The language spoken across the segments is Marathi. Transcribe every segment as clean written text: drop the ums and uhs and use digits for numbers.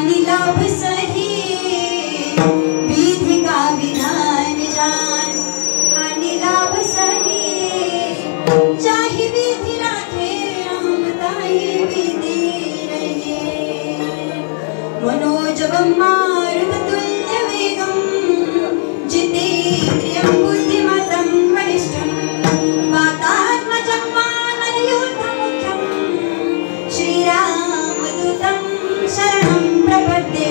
हानि लाभ सही विधि का विधान जान, हानि लाभ सही चाहे विधि राखे हम ताहि विधि रहे। मनोजवम मारुत तुल्य वेगम जितेन्द्रियं बुद्धिमतं वरिष्ठं वातात्मजं वानरयूथमुख्यं श्रीरामदूतं शरणं प्रपद्ये।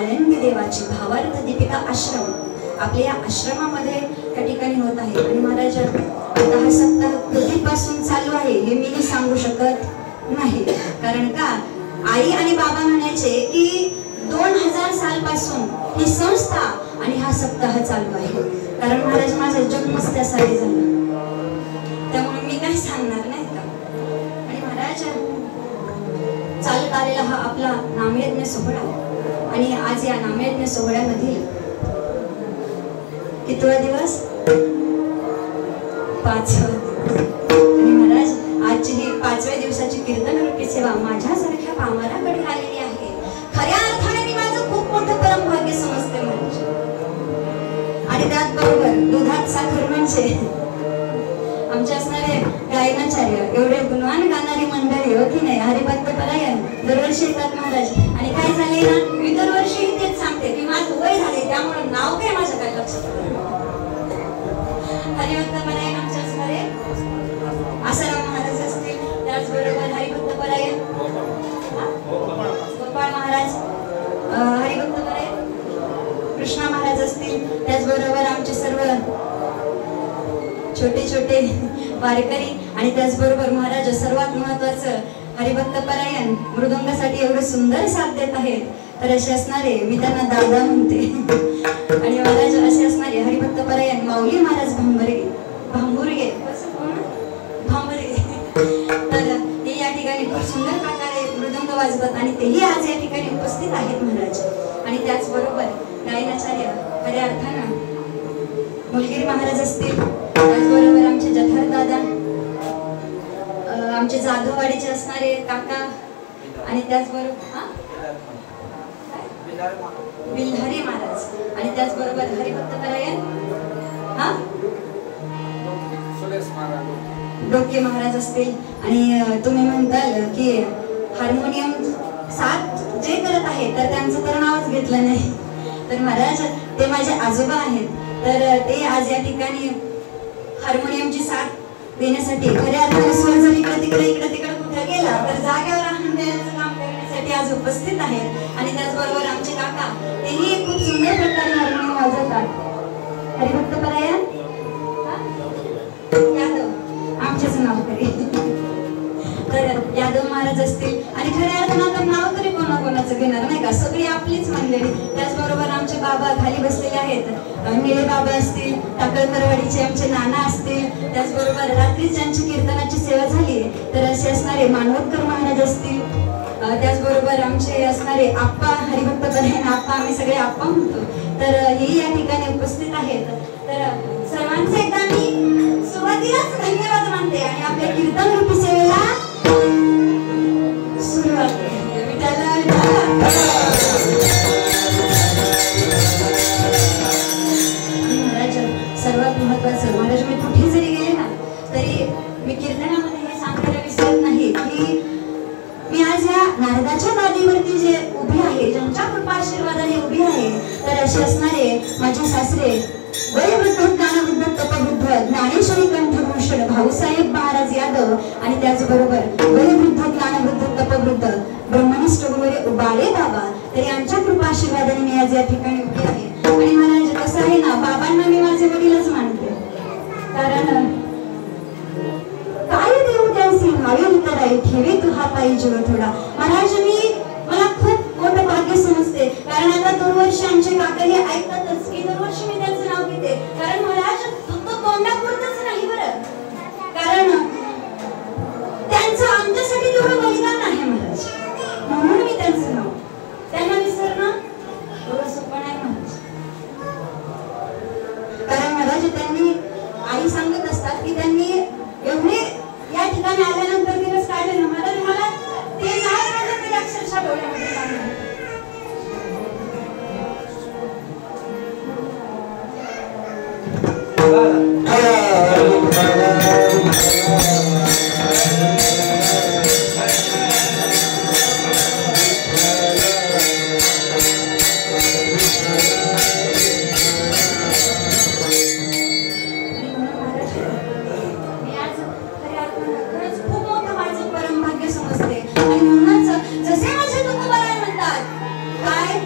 आळंदी देवाची भावार्थ दीपिका आश्रम आपल्या या आश्रमामध्ये त्या ठिकाणी होत आहे. आणि महाराज आता हा सप्ताह कधीपासून चालू आहे हे मी सांगू शकत नाही. कारण का आई आणि बाबा म्हणायचे की 2000 सालपासून ही संस्था आणि हा सप्ताह चालू आहे. कारण महाराज माझा जन्मच त्यासाठी झाला, त्यामुळे मी काही सांगणार नाही का. आणि महाराज चालत आलेला हा आपला नामयज्ञ सोहळा, आणि आज या नामयज्ञ सोहळ्यामधील कितवा दिवस? 5वा दिवस. आणि महाराज आजची ही 5व्या दिवसाची कीर्तन रूपी सेवा माझ्यासारख्या कामाराकडे आलेली आहे. खऱ्या अर्थाने मी माझं खूप मोठं परमभाग्य समजते महाराज. आणि त्याचबरोबर दुधात साखर म्हणजे आमचे असणारे गायनाचार्य, एवढे गुणवान गाणारी मंडळी होती नाही, हरिभक्त परायण दरवर्षी येतात महाराज. आणि काय झाले ना, मी दरवर्षी तेच सांगते की माझं वय झाले, त्यामुळे नाव काय माझ्या काय लक्षात. हरिभक्त परायण आमचे असणारे आसाराम महाराज असतील, त्याचबरोबर हरिभक्त परायण गोपाळ महाराज, हरिभक्त परायण कृष्णा महाराज असतील, त्याचबरोबर आमचे सर्व छोटे छोटे वारकरी, आणि त्याचबरोबर महाराज सर्वात महत्वाचं हरिभक्त परायण मृदंगासाठी एवढे सुंदर साथ देत आहेत. तर असे असणारे मी त्यांना दादा म्हणते. आणि महाराज असे असणारे हरिभक्त परायण माऊली महाराज भांबुर्गे तर हे या ठिकाणी खूप सुंदर प्रकारे मृदंग वाजवतात, आणि तेही आज या ठिकाणी उपस्थित आहेत महाराज. आणि त्याचबरोबर गायनाचार्य खऱ्या अर्थानं मुलगिरी महाराज असतील, त्याचबरोबर आमचे जठार दादा, आमचे जाधववाडीचे असणारे काका, आणि त्याचबरोबर बिल्हारी महाराज, आणि त्याचबरोबर हरिभक्त परायण डोके महाराज असतील. आणि तुम्ही म्हणताल की हार्मोनियम साथ जे करत आहे तर त्यांचं तर नावच घेतलं नाही. तर महाराज ते माझे आजोबा आहेत, तर ते आज या ठिकाणी हार्मोनियमची साथ देण्यासाठी, खऱ्या अर्थाने स्वर जर इकडे तिकडे कुठे गेला तर जागेवर आणून देण्याचं काम करण्यासाठी आज उपस्थित आहेत. आणि त्याचबरोबर आमचे काका तेही खूप सुंदर प्रकारे हार्मोनियम वाजवतात. हरिभक्त परायण यादव आमचेच नाव करी, तर यादव महाराज असतील. आणि खऱ्या अर्थानं आता नाव तरी कोणाकोणाचं घेणार नाही का, सगळी आपलीच मंडळी. त्याचबरोबर आमचे बाबा खाली बसलेले आहेत, निळे बाबा असतील, टाकळकरवाडीचे आमचे नाना असतील, त्याचबरोबर रात्रीच ज्यांची कीर्तनाची सेवा झाली तर असे असणारे मानवतकर महाराज असतील, त्याचबरोबर आमचे असणारे आप्पा हरिभक्त परायण आप्पा, आम्ही सगळे आप्पा म्हणतो, तर हेही या ठिकाणी उपस्थित आहेत. तर सर्वांचे एकदा मी सुरुवातीलाच धन्यवाद मानते, आणि आपल्या कीर्तन रूपी सेवेला सुरुवात सर्वात महत्वाचं महाराज, मी कुठे जरी गेले ना तरी मी कीर्तनामध्ये हे सांगायला विसरत नाही की मी आज या नारदाच्या गादीवरती जे उभी आहे, ज्यांच्या कृपा आशीर्वादाने उभी आहे, तर असे असणारे माझे सासरे वयवृद्ध ज्ञानवृद्ध तपवृद्ध ज्ञानेश्वरी कंठभूषण भाऊसाहेब महाराज यादव, आणि त्याचबरोबर वयवृद्ध ज्ञानवृद्ध तपवृद्ध ब्रह्मनिष्ठ गुरुवर्य उबाळे बाबा, तर यांच्या कृपा आशीर्वादाने मी आज या ठिकाणी उभी आहे. आणि महाराज कसं आहे ना, बाबांना मी माझे वडीलच मानते, कारण काय देऊ त्यांची भावी उतराई ठेवे तू हा पायी जीव थोडा. महाराज मला खूप मोठं भाग्य समजते, कारण आता दरवर्षी आमचे काका हे ऐकतातच की दरवर्षी मी त्यांचं नाव घेते. कारण महाराज फक्त तोंडापुरतच नाही बरं, कारण त्यांचं आमच्यासाठी तेवढं बलिदान आहे महाराज, म्हणून मी त्यांचं नाव, त्यांना विसरणं एवढं सोपं नाही महाराज. कारण महाराज त्यांनी आई सांगत असतात की त्यांनी एवढे या ठिकाणी आल्यानंतर दिवस काढले ना महाराज, मला ते नाही म्हणजे ते अक्षरशः डोळ्यामध्ये पाणी. जसे माझे तुकोबाराय म्हणतात काय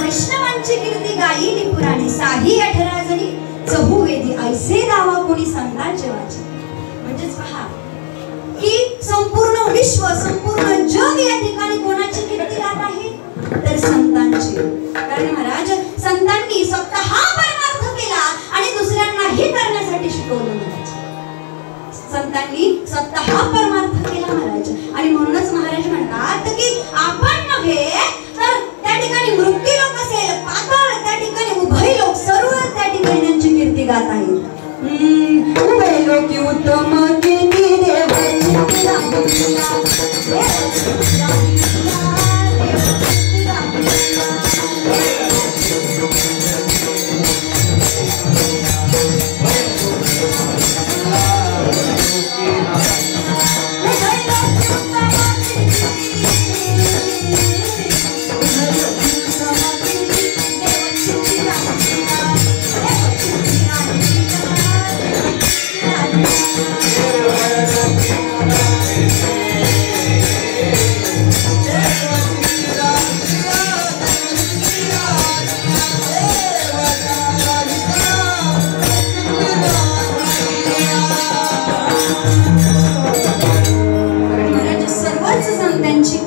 वैष्णवाची कीर्ती गायली पुराणी साही 18 जणी चहुवेदी ऐसे दावा कोणी संतांचे वाचे. म्हणजेच पहा की संपूर्ण विश्व संपूर्ण जग या ठिकाणी कोणाची कीर्ती गात आहे तर संतांची. कारण महाराज संतांनी स्वतः परमार्थ केला आणि दुसऱ्यांनाही करण्यासाठी शिकवलं. महाराज संतांनी स्वतः परमार्थ केला महाराज. आणि म्हणूनच महाराज म्हणतात की आपण नव्हे तर त्या ठिकाणी मृत्यू लोक असेल पाताळ त्या ठिकाणी उभय लोक सर्व त्या ठिकाणी त्यांची कीर्ती गात आहेत. उभय लोकी उत्तम कीर्ती देवाची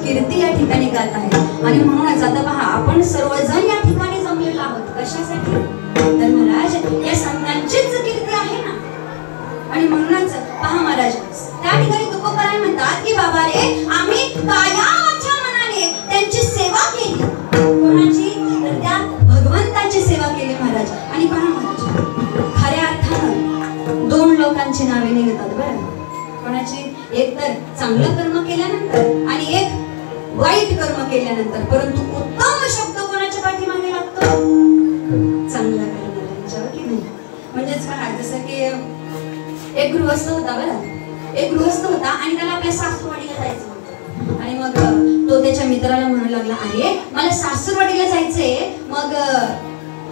कीर्ती या ठिकाणी गात आहे. आणि म्हणूनच आता पहा आपण सर्वजण या ठिकाणी जमलेलो आहोत कशासाठी तर महाराज या संतांचीच कीर्ती आहे ना. आणि म्हणूनच पहा महाराज त्या ठिकाणी तुकोबाराय म्हणतात की बाबा रे आम्ही काया वाचा मनाने त्यांची सेवा केली. कोणाची तर त्या भगवंताची सेवा केली महाराज. आणि पहा महाराज खऱ्या अर्थानं दोन लोकांची नावे निघतात बरं. कोणाची एक तर चांगलं कर्म केल्यानंतर आणि एक वाईट कर्म केल्यानंतर. परंतु उत्तम शब्द कोणाच्या पाठीमागे लागतो चांगला करणाऱ्यांच्यावर की नाही. म्हणजेच पहा जसं की एक गृहस्थ होता बरं. एक गृहस्थ होता आणि त्याला आपल्या सासूवाडीला जायचं होतं. आणि मग तो त्याच्या त्याच्या मित्राला म्हणू लागला, अरे मला सासूरवाडीला जायचंय, मग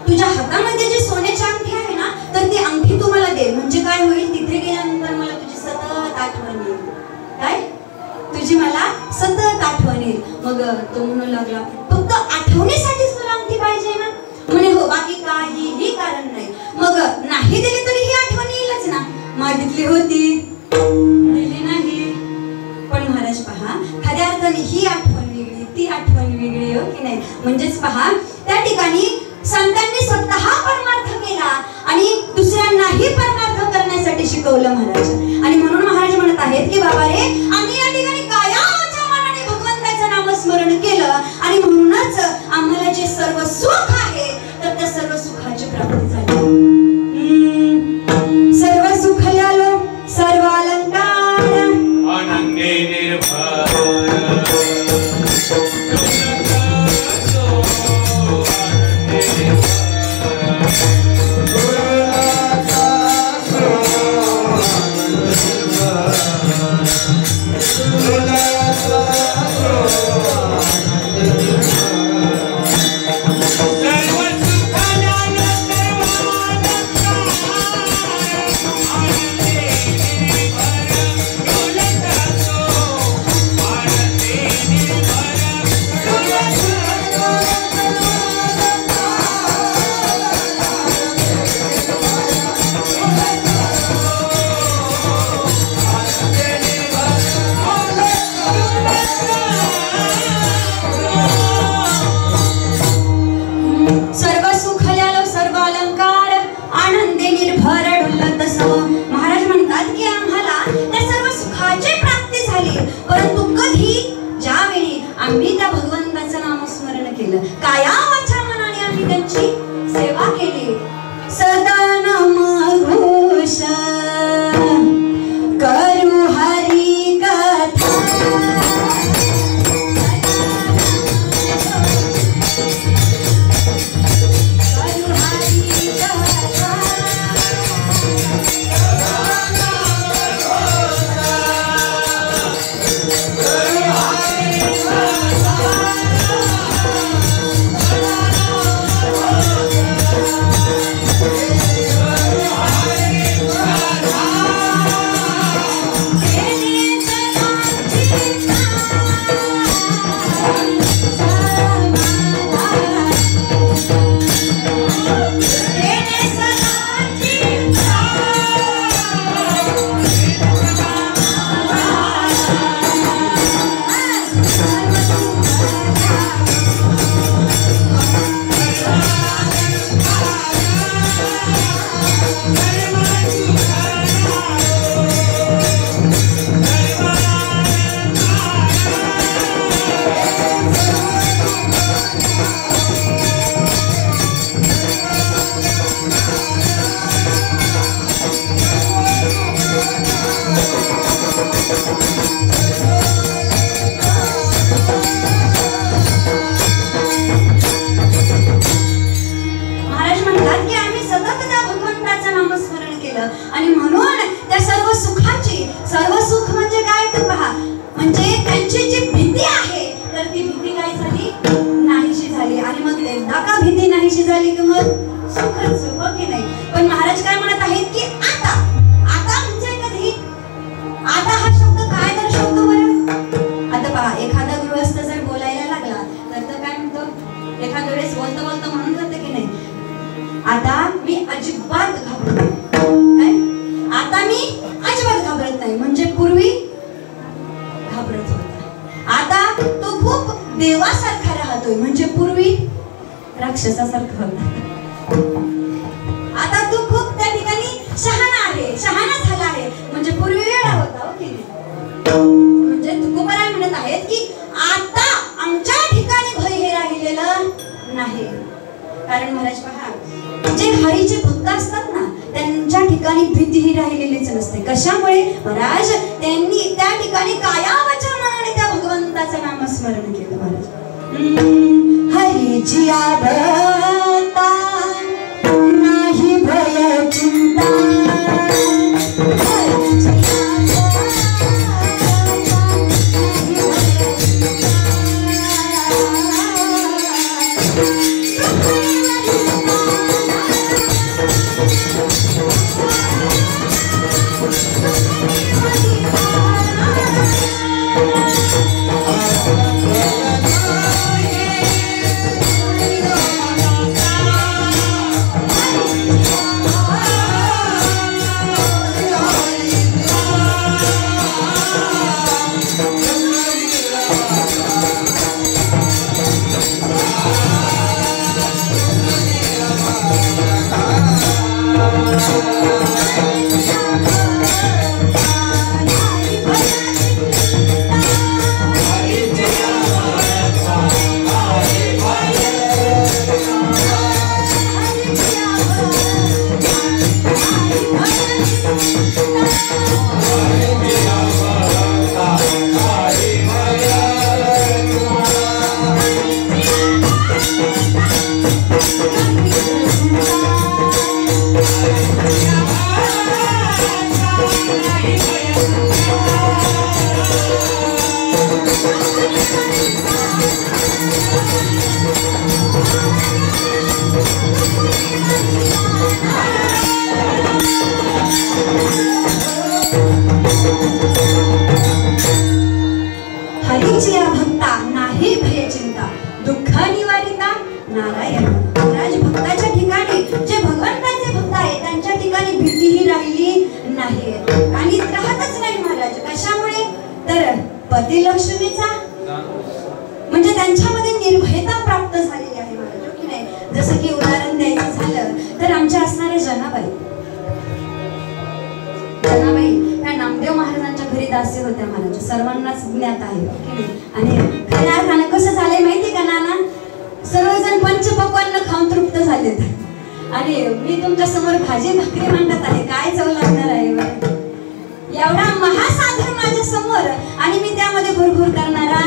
तुझ्या हातामध्ये जी सोन्याची अंगठी आहे ना, तर ती अंगठी तू मला दे. म्हणजे काय होईल, तिथे गेल्यानंतर मला तुझी सतत आठवण येईल. काय, तुझी मला सतत आठवण येईल. मग तो म्हणू लागला, फक्त आठवणीसाठीच तुला अंगठी पाहिजे ना? म्हणे हो, बाकी काहीही कारण नाही. मग नाही दिली तरी ही आठवण येईलच ना. मागितली होती, दिली नाही. पण महाराज पहा, खऱ्या अर्थाने ही आठवण वेगळी, ती आठवण वेगळी, हो की नाही? म्हणजेच पहा, त्या ठिकाणी संतांनी स्वतः परमार्थ केला आणि दुसऱ्यांनाही परमार्थ करण्यासाठी शिकवलं महाराज. आणि म्हणून महाराज म्हणत आहेत की बाबा रे, आम्ही या ठिकाणी काया वाचा मनाने भगवंताचं नामस्मरण केलं आणि म्हणूनच आम्हाला जे सर्व सुख आहे तर त्या सर्व सुखाची प्राप्ती झाली. सर्व सुखल्यालो सर्व अलंकार आनंदे निर्भर काया वाचा मनाने आम्ही त्यांची सेवा केली. सदा नाम घोष करू हरी कथा करू हरी कथा आणि म्हणून त्या सर्व सुखाची, सर्व सुख म्हणजे काय तर पहा, म्हणजे त्यांची जी भीती आहे तर ती भीती काय झाली, नाहीशी झाली. आणि मग एकदा का भीती नाहीशी झाली की मग सुखच सुख, की नाही? पण महाराज काय म्हणत आहेत की आता, आता म्हणजे कधी, आता हा शब्द काय दर्शवतो बरं? आता पहा, एखादा गृहस्थ जर बोलायला लागला तर काय म्हणतो, एखाद्या वेळेस बोलता बोलता म्हणून जातं की नाही, आता मी अजिबात घाबरत नाही. आता मी अजिबात घाबरत नाही. म्हणजे पूर्वी घाबरत होता, आता तो खूप देवासारखा राहतोय. म्हणजे पूर्वी राक्षसासारखा होता, आता तो खूप त्या ठिकाणी शहाणा आहे, शहाणा झाला आहे. म्हणजे पूर्वी वेडा होता, हो की नाही? म्हणजे तुकोबराय म्हणत आहेत की आता आमच्या ठिकाणी भय हे राहिलेलं नाही. कारण महाराज पहा, जे हरीचे भक्त असतात ना, त्यांच्या ठिकाणी भीती ही राहिलेलीच नसते. कशामुळे? महाराज त्यांनी त्या ठिकाणी काया वाचा मनाने त्या भगवंताचं नामस्मरण केलं. महाराज हरीची आभता नाही भय चिंता, हरीची आभता नाही भय चिंता. आदिलक्ष्मीचा, म्हणजे त्यांच्यामध्ये निर्भयता प्राप्त झालेली आहे महाराज, हो की नाही? जसं की उदाहरण द्यायचं झालं तर आमच्या असणाऱ्या जनाबाई त्या नामदेव महाराजांच्या घरी दासी होत्या महाराज, सर्वांनाच ज्ञात आहे, हो की नाही? आणि खऱ्या अर्थानं कसं झालंय माहिती का नाना, सर्वजण पंचपक्वान्न खाऊन तृप्त झालेत आणि मी तुमच्या समोर भाजी भाकरी मांडत आहे, काय चव लागणार आहे बरं? एवढा महासागर माझ्या समोर आणि मी त्यामध्ये भरभूर करणारा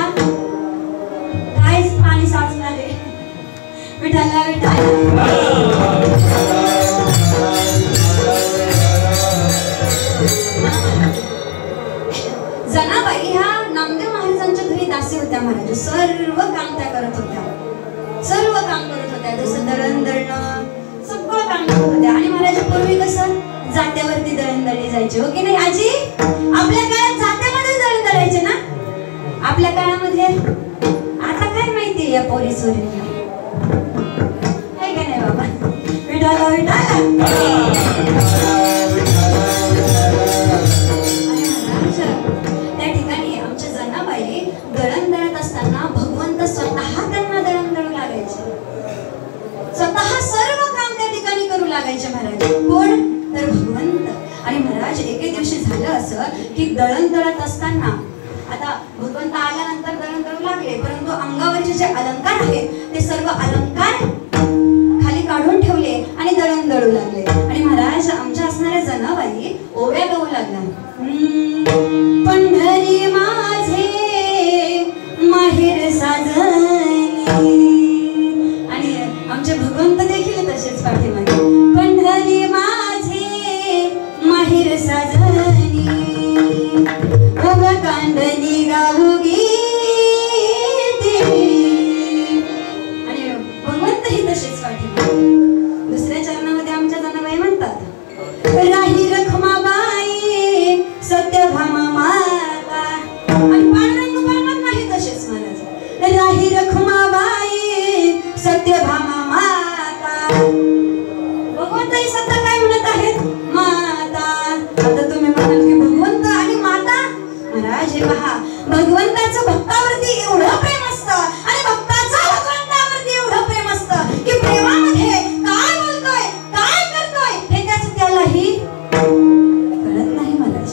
कायच पाणी साचणार आहे. विठाला विठाला जनाबाई ह्या नामदेव महाराजांच्या घरी दासी होत्या महाराज, सर्व काम त्या करत होत्या, सर्व काम करत होत्या, जसं दळण दळणं सगळं काम करत होत्या. आणि महाराज पूर्वी कसं जात्यावरती दळण दळली जायचे, हो की नाही आजी? आपल्या काळात जात्यामध्ये दळण दळायचे ना, आपल्या काळामध्ये. आता काय माहिती या पोरी सोरींना, काय का नाही बाबा? विठाला विठाला त्या ठिकाणी आमच्या जनाबाई दळण दळत असताना भगवंत स्वतः त्यांना दळण दळू लागायचे, स्वतः सर्व काम त्या ठिकाणी करू लागायचे महाराज. कोण तर भगवंत. आणि महाराज एके दिवशी झालं असं की दळण दळत असताना, आता भगवंत आल्यानंतर दळण दळू लागले, परंतु अंगावरचे जे अलंकार आहेत ते सर्व अलंकार खाली काढून ठेवले आणि दळण दळू लागले. आणि महाराज आमच्या असणाऱ्या जनाबाई ओव्या गाऊ लागल्या, पंढरी माझे माहेर साजनी. आणि आमचे भगवंत देखील तसेच पाठीमागे, पंढरी माझे माहेर साजनी, ओव्या कांडणी गाऊ गीती. आणि भगवंतही तसेच पाठीमागे. दुसऱ्या चरणामध्ये आमच्या जनाबाई म्हणतात, राही रखमाबाई सत्यभामा माता. आणि पांडुरंग म्हणत नाही तसेच महाराज, राही रखमाबाई सत्यभामा माता. भगवंतही सत्य काय म्हणत आहेत? माता. आता तुम्ही म्हणाल की भगवंत आणि माता, महाराज हे पहा, भगवंताचं भक्तावरती एवढं प्रेम असतं आणि भक्ताचं भगवंतावरती एवढं प्रेम असतं की प्रेमामध्ये काय बोलतोय काय करतोय हे त्याचं त्यालाही कळत नाही महाराज.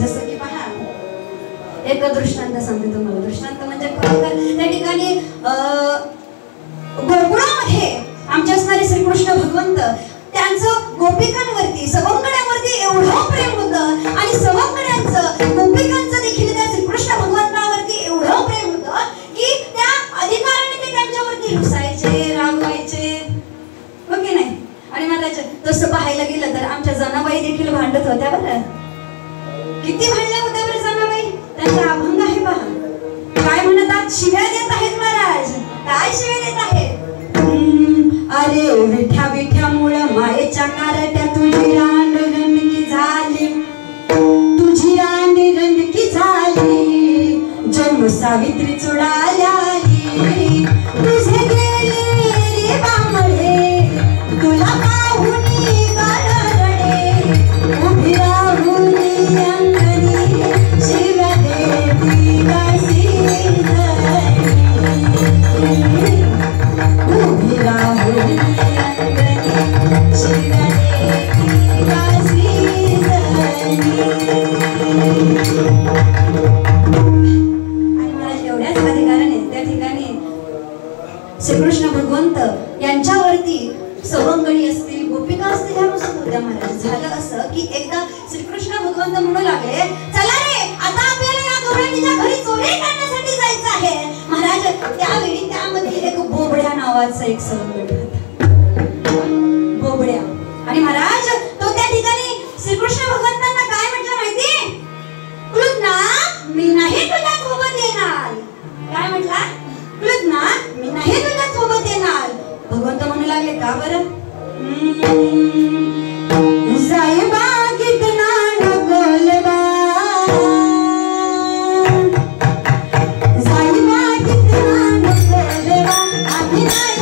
जसं की पहा, एक दृष्टांत सांगते तुम्हाला. दृष्टांत म्हणजे खरोखर त्या ठिकाणी गोकुळामध्ये आमचे असणारे श्रीकृष्ण भगवंत त्यांचं गोपिकांवरती सवंगड्यांवरती एवढं प्रेम होतं आणि सवंगड्यांचं गोपिकांचं देखील त्या श्रीकृष्ण भगवंतावरती एवढं प्रेम होतं की त्या अधिकाराने ते त्यांच्यावरती रुसायचे, रागवायचे, हो की नाही? आणि महाराज तसं पाहायला गेलं तर आमच्या जनाबाई देखील भांडत होत्या बरं. किती भांडल्या होत्या बरं जनाबाई? त्यांचा अभंग आहे पहा, काय म्हणतात? शिव्या देत आहेत महाराज. काय शिव्या देत आहेत? अरे विठ्या विठ्यामुळं मायेच्या कारट्या तुझी रांड रणकी झाली, तुझी रांड रणकी झाली, जन्म सावित्री चुडाल्याली, तुझे गेले रे बांबळे, तुला पाहुनी गरडे, उभी राहून अंगणी शिव्या देती दासी धरणी, उभी राहून अंगणी शिव्या देती दासी धरणी. आणि महाराज एवढ्याच अधिकाराने त्या ठिकाणी श्रीकृष्ण भगवंत यांच्यावरती सवंगडी असतील, गोपिका असतील, ह्या बसत होत्या महाराज. झालं असं की एकदा श्रीकृष्ण भगवंत म्हणू लागले, चला रे आता आपल्याला या गवळणीच्या घरी चोरी करण्यासाठी जायचं आहे. महाराज त्यावेळी त्यामध्ये एक बोबड्या नावाचा एक सवंगडी होता, बोबड्या. आणि महाराज तो त्या ठिकाणी श्रीकृष्ण भगवंतांना काय म्हटलं माहिती? कृष्णा मी नाही तुझ्या सोबत येणार. काय म्हटला? कृष्णा मी नाही तुझ्या सोबत येणार. भगवंत म्हणू लागले, का बरं? साहेबा कितना नकोलबा, साहेबा कितना नकोलबा, आम्ही नाही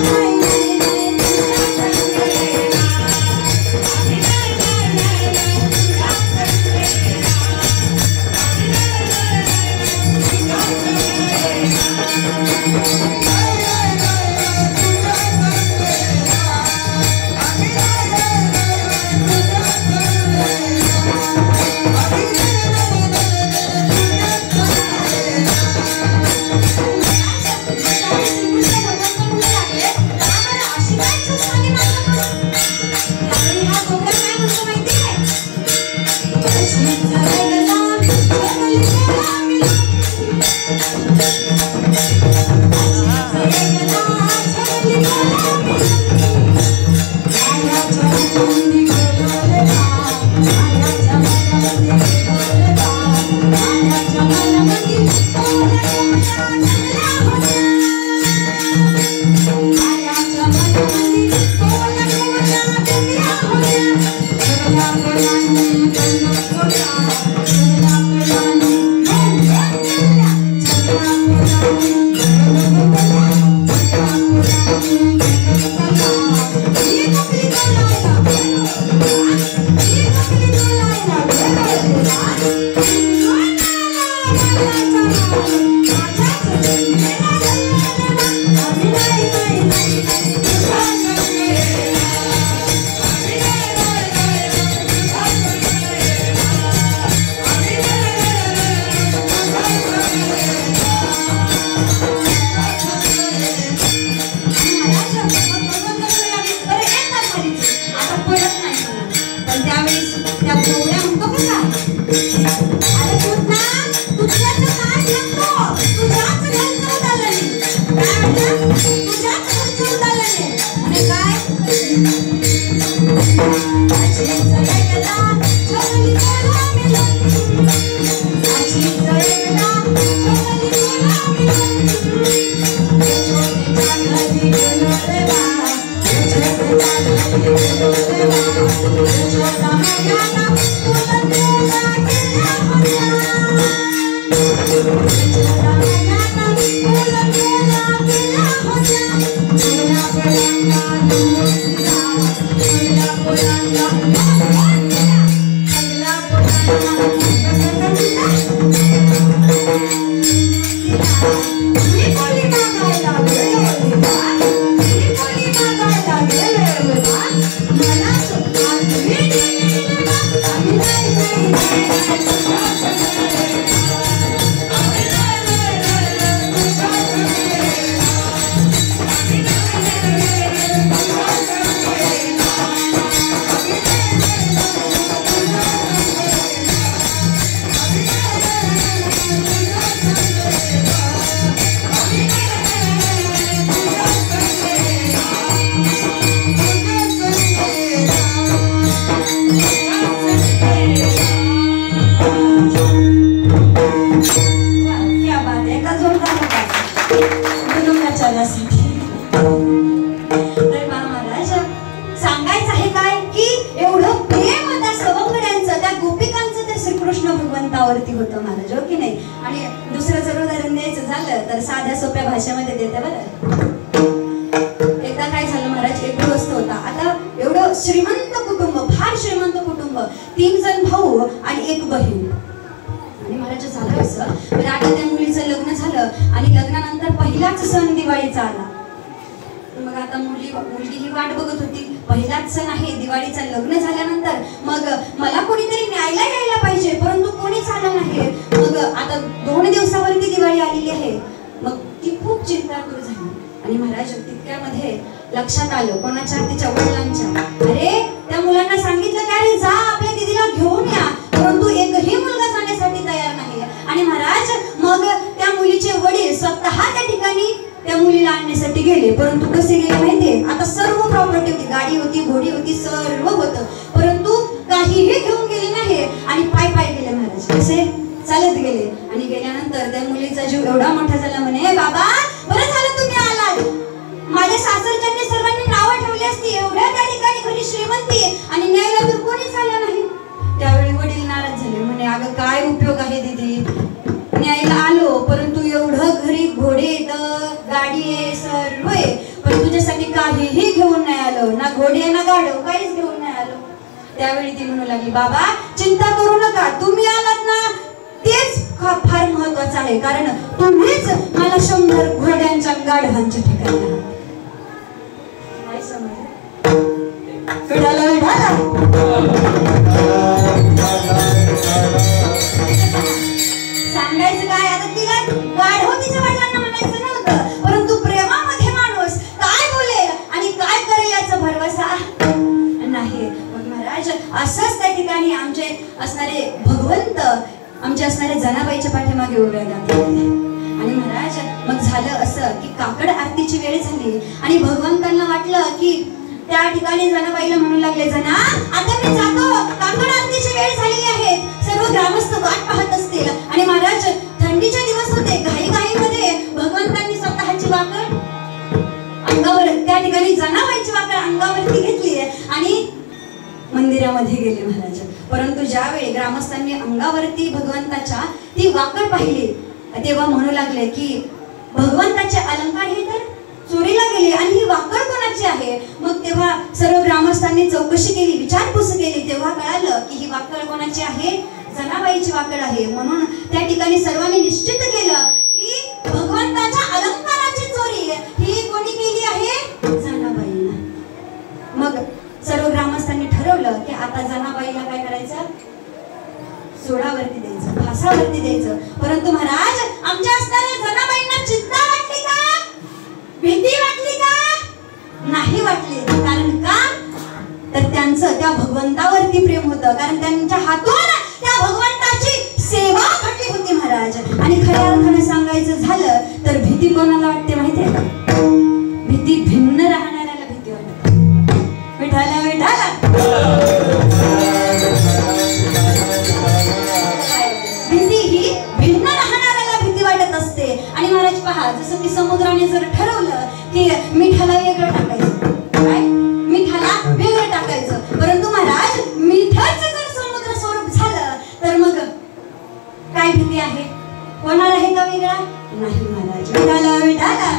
देवासाठी. तर महाराज सांगायचं आहे काय की एवढं प्रेम त्या सवंगड्यांचं त्या गोपिकांचं त्या श्रीकृष्ण भगवंतावरती होतं महाराज, हो की नाही. आणि दुसरं जर उदाहरण द्यायचं झालं तर साध्या सोप्या भाषेमध्ये देते बरं. एकदा काय झालं महाराज, एक गृहस्थ होता. आता एवढं श्रीमंत कुटुंब, फार श्रीमंत कुटुंब, 3 जण भाऊ आणि 1 बहीण. आणि महाराज झालं असं, पण आता त्या मुलीचं लग्न झालं आणि लग्नानंतर पहिलाच सण दिवाळीचा आला. मग आता मुलगी ही वाट बघत होती, पहिलाच सण आहे दिवाळीचा. लग्न झाल्यानंतर मग मला कोणीतरी न्यायला यायला पाहिजे, परंतु कोणीच आलं नाही. मग आता 2 दिवसावरती दिवाळी आलेली आहे. मग ती खूप चिंतातूर झाली. आणि महाराज तितक्यामध्ये लक्षात आलं कोणाच्या, तिच्या वडिलांच्या. अरे त्या मुलांना सांगितलं की अरे जा आपल्या दीदीला घेऊन या, परंतु एकही मुलगा जाण्यासाठी तयार नाही. आणि महाराज मग त्या मुलीचे वडील स्वतः त्या ठिकाणी त्या मुलीला आणण्यासाठी गेले. परंतु कसे गेले माहितीये, आता सर्व प्रॉपर्टी होती, गाडी होती, घोडी होती, सर्व होतं, परंतु काहीही घेऊन गेले नाही आणि पाय पाय गेले महाराज. कसे चालत गेले. आणि गेल्यानंतर त्या मुलीचा जीव एवढा मोठा झाला, म्हणे बाबा बरं झालं तुम्ही आलात, माझ्या सासरच्यांनी सर्वांनी नावं ठेवली असती, एवढ्या त्या ठिकाणी घरी श्रीमंती आणि न्यायला तर कोणीच आलं नाही. त्यावेळी वडील नाराज झाले, म्हणे अगं काय उपयोग आहे दीदी, न्यायला आलो परंतु एवढं घरी घोडे गाडी आहे सर्व आहे, पण तुझ्यासाठी काहीही घेऊन नाही आलो, ना घोडे ना गाडव काहीच घेऊन नाही आलो. त्यावेळी ती म्हणू लागली, बाबा चिंता करू नका, तुम्ही आलात ना तेच फार महत्वाचं आहे, कारण तुम्हीच मला 100 घोड्यांच्या गाढवांच्या ठिकाणी आहात. काय समजलं? विठाला विठाला सांगायचं काय, आता तिला गाढव तिच्या वडिलांना म्हणायचं नव्हतं, परंतु प्रेमामध्ये माणूस काय बोलेल आणि काय करेल याचा भरवसा नाही. मग महाराज असंच त्या ठिकाणी आमचे असणारे भगवंत आमच्या असणाऱ्या जनाबाईच्या पाठीमागे उभे राहतात. आणि महाराज मग झालं असं की काकड आरतीची वेळ झाली आणि भगवंतांना वाटलं की त्या ठिकाणी जनाबाईला म्हणू लागले, जना आता मी जातो, काकड आरतीची वेळ झालेली आहे. सर्व ग्रामस्थ वाट पाहत असतील. आणि महाराज थंडीचे दिवस होते, घाईघाईमध्ये भगवंतांनी स्वतःची वाकड अंगावर, त्या ठिकाणी जनाबाईची वाकड अंगावरती घेतली आणि मंदिरामध्ये गेले महाराज. परंतु ज्यावेळी ग्रामस्थांनी अंगावरती भगवंताच्या ती वाकड पाहिली तेव्हा म्हणू लागले की भगवंताचे अलंकार हे तर चोरीला गेले आणि ही वाकड कोणाची आहे. मग तेव्हा सर्व ग्रामस्थांनी चौकशी केली, विचारपूस केली, तेव्हा कळालं की ही वाकड कोणाची आहे, जनाबाईची वाकड आहे. म्हणून त्या ठिकाणी सर्वांनी निश्चित केलं की भगवंताच्या अलंकाराची चोरी ही कोणी केली आहे, जनाबाईला. मग सर्व ग्रामस्थांनी ठरवलं की आता जनाबाईला काय करायचं, सोडावरती द्यायचं, फासावरती द्यायचं. परंतु महाराज आमच्या असणाऱ्या जनाबाईंना चिंता वाटली का, भीती वाटली का, नाही वाटली. कारण का तर त्यांचं त्या भगवंतावरती प्रेम होतं, कारण त्यांच्या हातून त्या भगवंताची सेवा घडली होती महाराज. आणि खऱ्या अर्थाने सांगायचं झालं तर भीती कोणाला वाटते माहितीये का, भीती भिन्न राहणाऱ्याला भीती वाटते. विठाला विठाला भीती ही भिन्न राहणाऱ्याला भीती वाटत असते. आणि महाराज पहा, जसं की समुद्राने जर ठरवलं की मिठाला वेगळं टाकायचं, काय मिठाला वेगळं टाकायचं, परंतु महाराज मिठाचं जर समुद्र स्वरूप झालं तर मग काय भीती आहे, होणार आहे का वेगळा, नाही महाराज. विठाला विठाला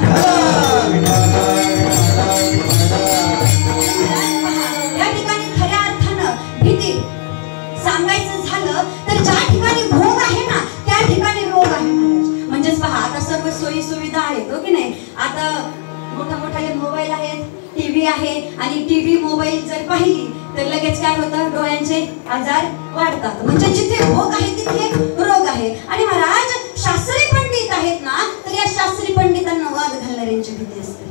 या ठिकाणी खऱ्या अर्थानं भीती सांगायचं झालं तर ज्या ठिकाणी भोग आहे ना त्या ठिकाणी रोग आहे महाराज. म्हणजेच पहा, आता सर्व सोयी सुविधा आहेत, हो की नाही. आता मोठा मोठाले मोबाईल आहेत, टीव्ही आहे, आणि टीव्ही मोबाईल जर पाहिली तर लगेच काय होतं, डोळ्यांचे आजार वाढतात. म्हणजे जिथे भोग आहे तिथे रोग आहे. आणि महाराज शास्त्री पंडित आहेत ना, तर या शास्त्री पंडितांना वाद घालणाऱ्यांची भीती असते,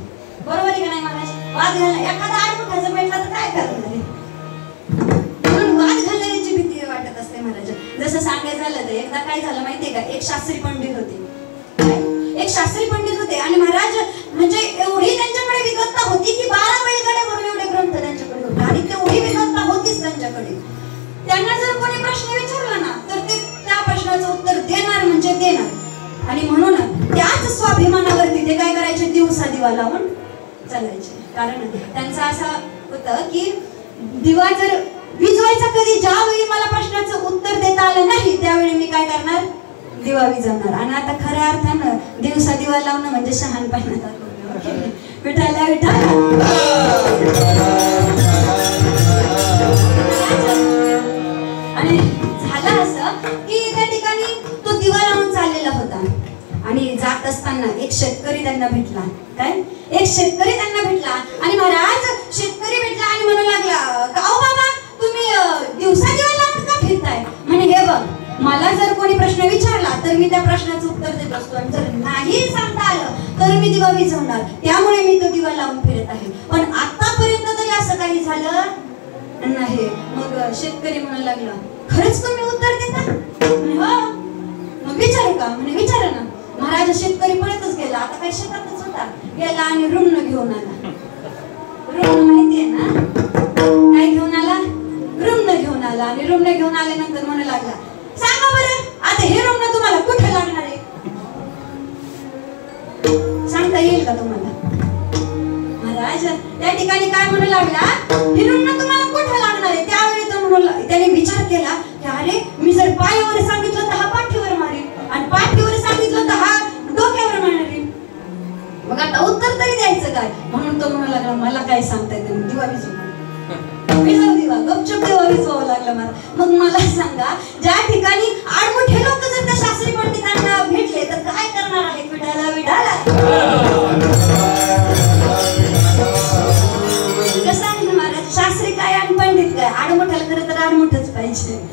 बरोबर आहे का नाही महाराज. वाद घालणार, एखादा आडमुठाचा भेटला तर काय करणार आहे, म्हणून वाद घालणाऱ्यांची भीती वाटत असते महाराज. जसं सांगायचं झालं तर एकदा काय झालं माहितीये का, एक शास्त्री पंडित होते, एक शास्त्री पंडित होते. आणि महाराज म्हणजे एवढी त्यांच्याकडे विद्वत्ता होती की 12 बैलगाड्यावरून एवढे ग्रंथ त्यांच्याकडे होते. आणि तेवढी विद्वत्ता होतीच त्यांच्याकडे. त्यांना जर कोणी प्रश्न विचारला ना तर ते त्या प्रश्नाचं उत्तर देणार म्हणजे देणार. आणि म्हणून त्याच स्वाभिमानावरती ते काय करायचे, दिवसा दिवा लावून चालायचे. कारण त्यांचं असं होतं की दिवा जर विजवायचा कधी, ज्यावेळी मला प्रश्नाचं उत्तर देता आलं नाही त्यावेळी मी काय करणार, दिवा विझवणार. आणि आता खऱ्या अर्थानं दिवसा दिवा लावणं म्हणजे शहाणपणा. विठाला विठाला आणि झालं असं की त्या ठिकाणी तो दिवा लावून चाललेला होता आणि जात असताना एक शेतकरी त्यांना भेटला. काय, एक शेतकरी त्यांना भेटला आणि महाराज शेतकरी भेटला आणि म्हणू लागला, "अहो बाबा, तुम्ही दिवसा दिवा लावून का फिरताय?" म्हणे, "हे बघ, मला जर कोणी प्रश्न विचारला तर मी त्या प्रश्नाचं उत्तर देत असतो आणि जर नाही सांगता आलं तर मी दिवा विझवणार, त्यामुळे मी तो दिवा लावून फिरत आहे. पण आतापर्यंत तरी असं काही झालं नाही." मग शेतकरी म्हणू लागला, "खरंच तुम्ही उत्तर देता?" म्हणे, "हो." "मग विचारू का?" म्हणे, "विचारा ना." महाराज शेतकरी पळतच गेला. आता काही शेतातच होता, गेला आणि रुमण घेऊन आला. रुमण माहितीये ना, काय घेऊन आला? रुमण घेऊन आला. आणि रुमण घेऊन आल्यानंतर म्हणू लागला, "सांगा बरं, आता हे रुमण तुम्हाला कुठे लागणार आहे? सांगता येईल का तुम्हाला?" महाराज त्या ठिकाणी काय म्हणू लागला, "हे रुमण तुम्हाला कुठे लागणार आहे?" त्यावेळी तो म्हणू, त्याने विचार केला की अरे, मी जर पायावर सांगितलं तर हा पाठीवर मारेल आणि पाठीवर सांगितलं तर हा डोक्यावर मारेल. मग आता उत्तर तरी द्यायचं काय? म्हणून तो म्हणू लागला, "मला काय सांगता येत नाही, दिवा विझव." विझव दिवा, गपचूप दिवा विझवावं लागला मला. मग मला सांगा, ज्या ठिकाणी आडमुठे लोक जर त्या शास्त्री पंडितांना भेटले तर काय करणार आहेत? विठाला विठाला कसं आहे ना महाराज, शास्त्री काय आणि पंडित काय? आडमुठ्याला खरं तर आडमुठच पाहिजे,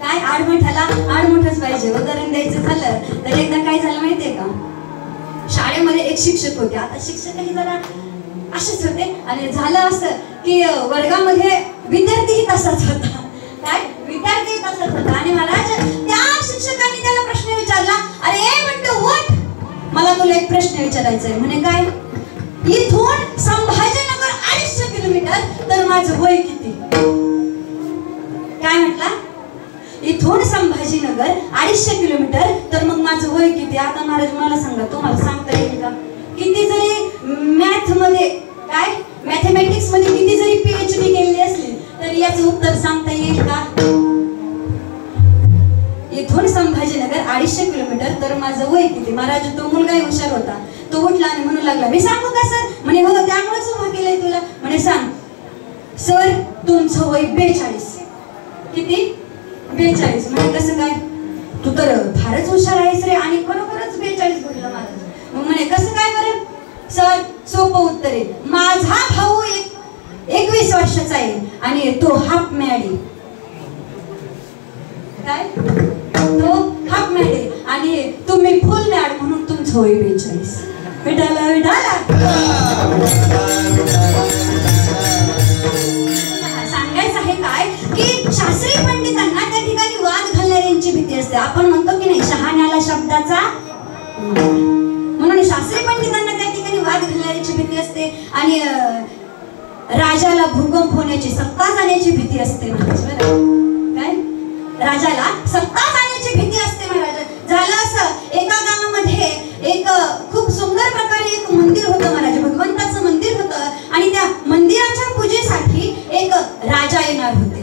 काय आडमुठ्याला आडमुठच पाहिजे. उदाहरण द्यायचं झालं तर एकदा काय झालं माहितीये का, शाळेमध्ये एक शिक्षक होते. आता शिक्षकही जरा असेच होते आणि झालं असं की वर्गामध्ये विद्यार्थीही तसाच होता. काय, विद्यार्थी तसाच होता. आणि महाराज त्या शिक्षकांनी त्याला प्रश्न विचारला, "अरे म्हणतो उठ, मला तुला एक प्रश्न विचारायचा आहे." म्हणे, "काय?" "इथून संभाजीनगर 250 किलोमीटर तर माझं वय किती?" काय म्हटला? "इथून संभाजीनगर 250 किलोमीटर तर मग माझं वय किती?" आता महाराज मला सांगा, तुम्हाला सांगता येईल का? किती जरी मॅथ मध्ये, काय मॅथमॅटिक्स मध्ये किती जरी PhD केलेली असली तरी याचं उत्तर सांगता येईल का? इथून संभाजीनगर 250 किलोमीटर तर माझं वय किती? महाराज तो मुलगाही हुशार होता. तो उठला आणि म्हणू लागला, "मी सांगू का सर?" म्हणे, "हो, त्यामुळेच उभा केलंय तुला." म्हणे, "सांग." "सर, तुमचं वय 42. किती? 42. म्हणे, "कसं काय? तू तर फारच हुशार आहेस रे." आणि खरोखरच 42 बोलला महाराज. मग म्हणे, "कसं काय बरं?" "सर, सोपं उत्तर आहे. माझा भाऊ 21 वर्षाचा आहे आणि तो हाफ मॅड आहे." काय? "तो हाफ मॅड आहे आणि तुम्ही फुल मॅड, म्हणून तुमचं वय 42. विठाला विठाला सांगायचं आहे काय की शास्त्री पंडितांना त्या ठिकाणी वाद घालणाऱ्यांची भीती असते. आपण म्हणतो की नाही, शहाण्याला शब्दाचा, म्हणून शास्त्री पंडितांना त्या ठिकाणी वाद घालणाऱ्यांची भीती असते आणि राजाला भूकंप होण्याची, सत्ता जाण्याची भीती असते महाराज. काय, राजाला सत्ता जाण्याची भीती असते महाराज. झालं असं, एका गावामध्ये एक खूप सुंदर प्रकारे एक मंदिर होतं महाराज, भगवंताचं मंदिर होतं आणि त्या मंदिराच्या पूजेसाठी एक राजा येणार होते.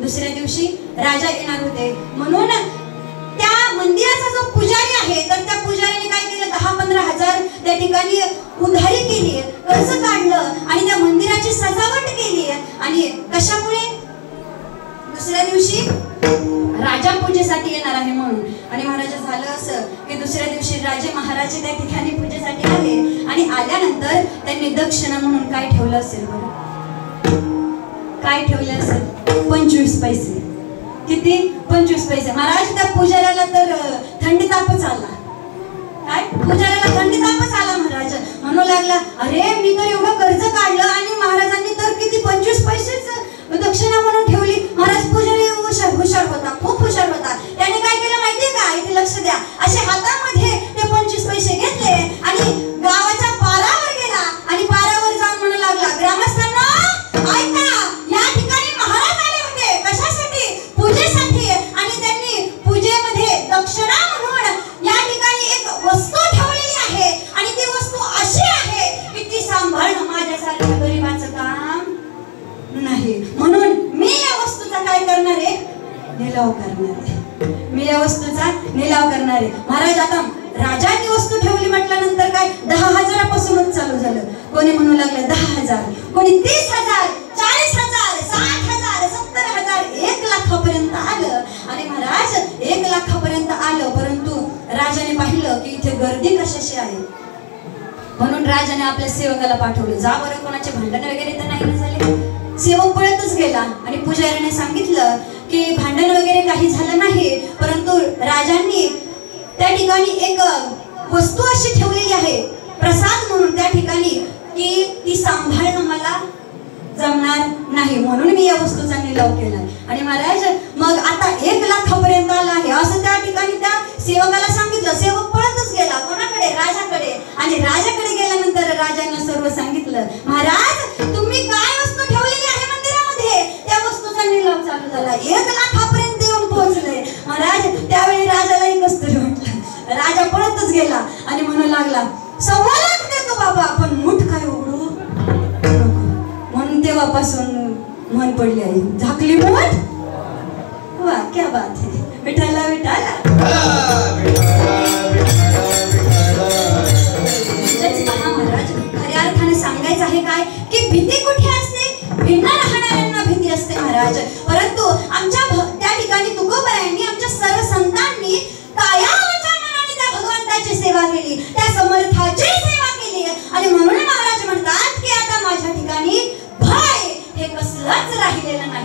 दुसऱ्या दिवशी राजा येणार होते म्हणून त्या मंदिराचा जो पुजारी आहे तर त्या पुजारीने काय केलं, 10-15 हजार त्या ठिकाणी उधारी केली, कर्ज काढलं आणि त्या मंदिराची सजावट केली. आणि कशामुळे? दुसऱ्या दिवशी राजा पूजेसाठी येणार आहे म्हणून. आणि महाराज झालं असं की दुसऱ्या दिवशी राजे महाराजे त्या ठिकाणी पूजेसाठी आले आणि आल्यानंतर त्यांनी दक्षिणा म्हणून काय ठेवलं असेल बरं? काय ठेवलं असेल? 25 पैसे. किती? 25 पैसे. महाराज त्या पुजाऱ्याला तर थंडी तापच आला. काय? पुजाऱ्याला थंडी तापच आला. महाराज म्हणू लागला, "अरे, मी तर एवढं कर्ज काढलं आणि महाराजांनी तर किती 25 पैसेच दक्षिणा म्हणून ठेवली." महाराज पुजारी हुशार होता, खूप हुशार होता. त्याने काय केलं माहितीये का? इथे लक्ष द्या. असे हातामध्ये ते 25 पैसे घेतले आणि गावाच्या पारावर गेला आणि पारावर जाऊन म्हणू लागला, "ग्रामस्थांना ऐका, या ठिकाणी महाराज आले होते. कशासाठी? पूजेसाठी. आणि त्यांनी पूजेमध्ये दक्षिणा म्हणून या ठिकाणी एक वस्तू ठेवलेली आहे आणि ती वस्तू अशी आहे निलाव करणार आहे, मी या वस्तूचा निलाव करणार आहे. महाराज आता राजांनी वस्तू ठेवली म्हटल्यानंतर काय 10,000पासूनच चालू झालं. कोणी म्हणू लागलं 10,000, कोणी 30,000, 40,000, 60,000, 70,000, 1,00,000पर्यंत आलं. आणि महाराज 1,00,000पर्यंत आलं, परंतु राजाने पाहिलं की इथे गर्दी कशाची आहे, म्हणून राजाने आपल्या सेवकाला पाठवले, जा बरं कोणाचे भांडण वगैरे तर नाही ना झाले. सेवक पळतच गेला आणि पुजाऱ्याने सांगितलं की भांडण वगैरे काही झालं नाही, परंतु राजांनी त्या ठिकाणी एक वस्तू अशी ठेवलेली आहे प्रसाद म्हणून त्या ठिकाणी की ती सांभाळणं मला जमणार नाही, म्हणून मी या वस्तूचा निलाव केला. आणि महाराज मग आता 1,00,000पर्यंत आला आहे असं त्या ठिकाणी त्या सेवकाला सांगितलं. सेवक पळतच गेला कोणाकडे, राजाकडे. आणि राजाकडे गेल्यानंतर राजांना सर्व सांगितलं, महाराज तुम्ही काय वस्तू ठेवलेली आहे मंदिरामध्ये, त्या वस्तूचा निलाव चालू झाला, 1,00,000पर्यंत येऊन पोहोचले. महाराज त्यावेळी राजालाही कसतरी वाटलं, राजा पळतच गेला आणि म्हणू लागला, 1,00,000 देतो बाबा, पण मूठ काय उघडू म्हणून तेव्हापासून मन पडली आहे, झाकली मूठ. वा क्या बात है, विठाला विठाला. महाराज खऱ्या अर्थाने सांगायचं आहे काय की भीती कुठे असते, भिन्न राहणाऱ्यांना भीती असते महाराज. परंतु आमच्या त्या ठिकाणी तुकोबरायांनी आमच्या सर्व संतांनी कायावाचा मनाने त्या भगवंताची सेवा केली, त्या समर्थाची सेवा केली. आणि म्हणून महाराज म्हणतात की आता माझ्या ठिकाणी भय हे कसलंच राहिलेलं नाही.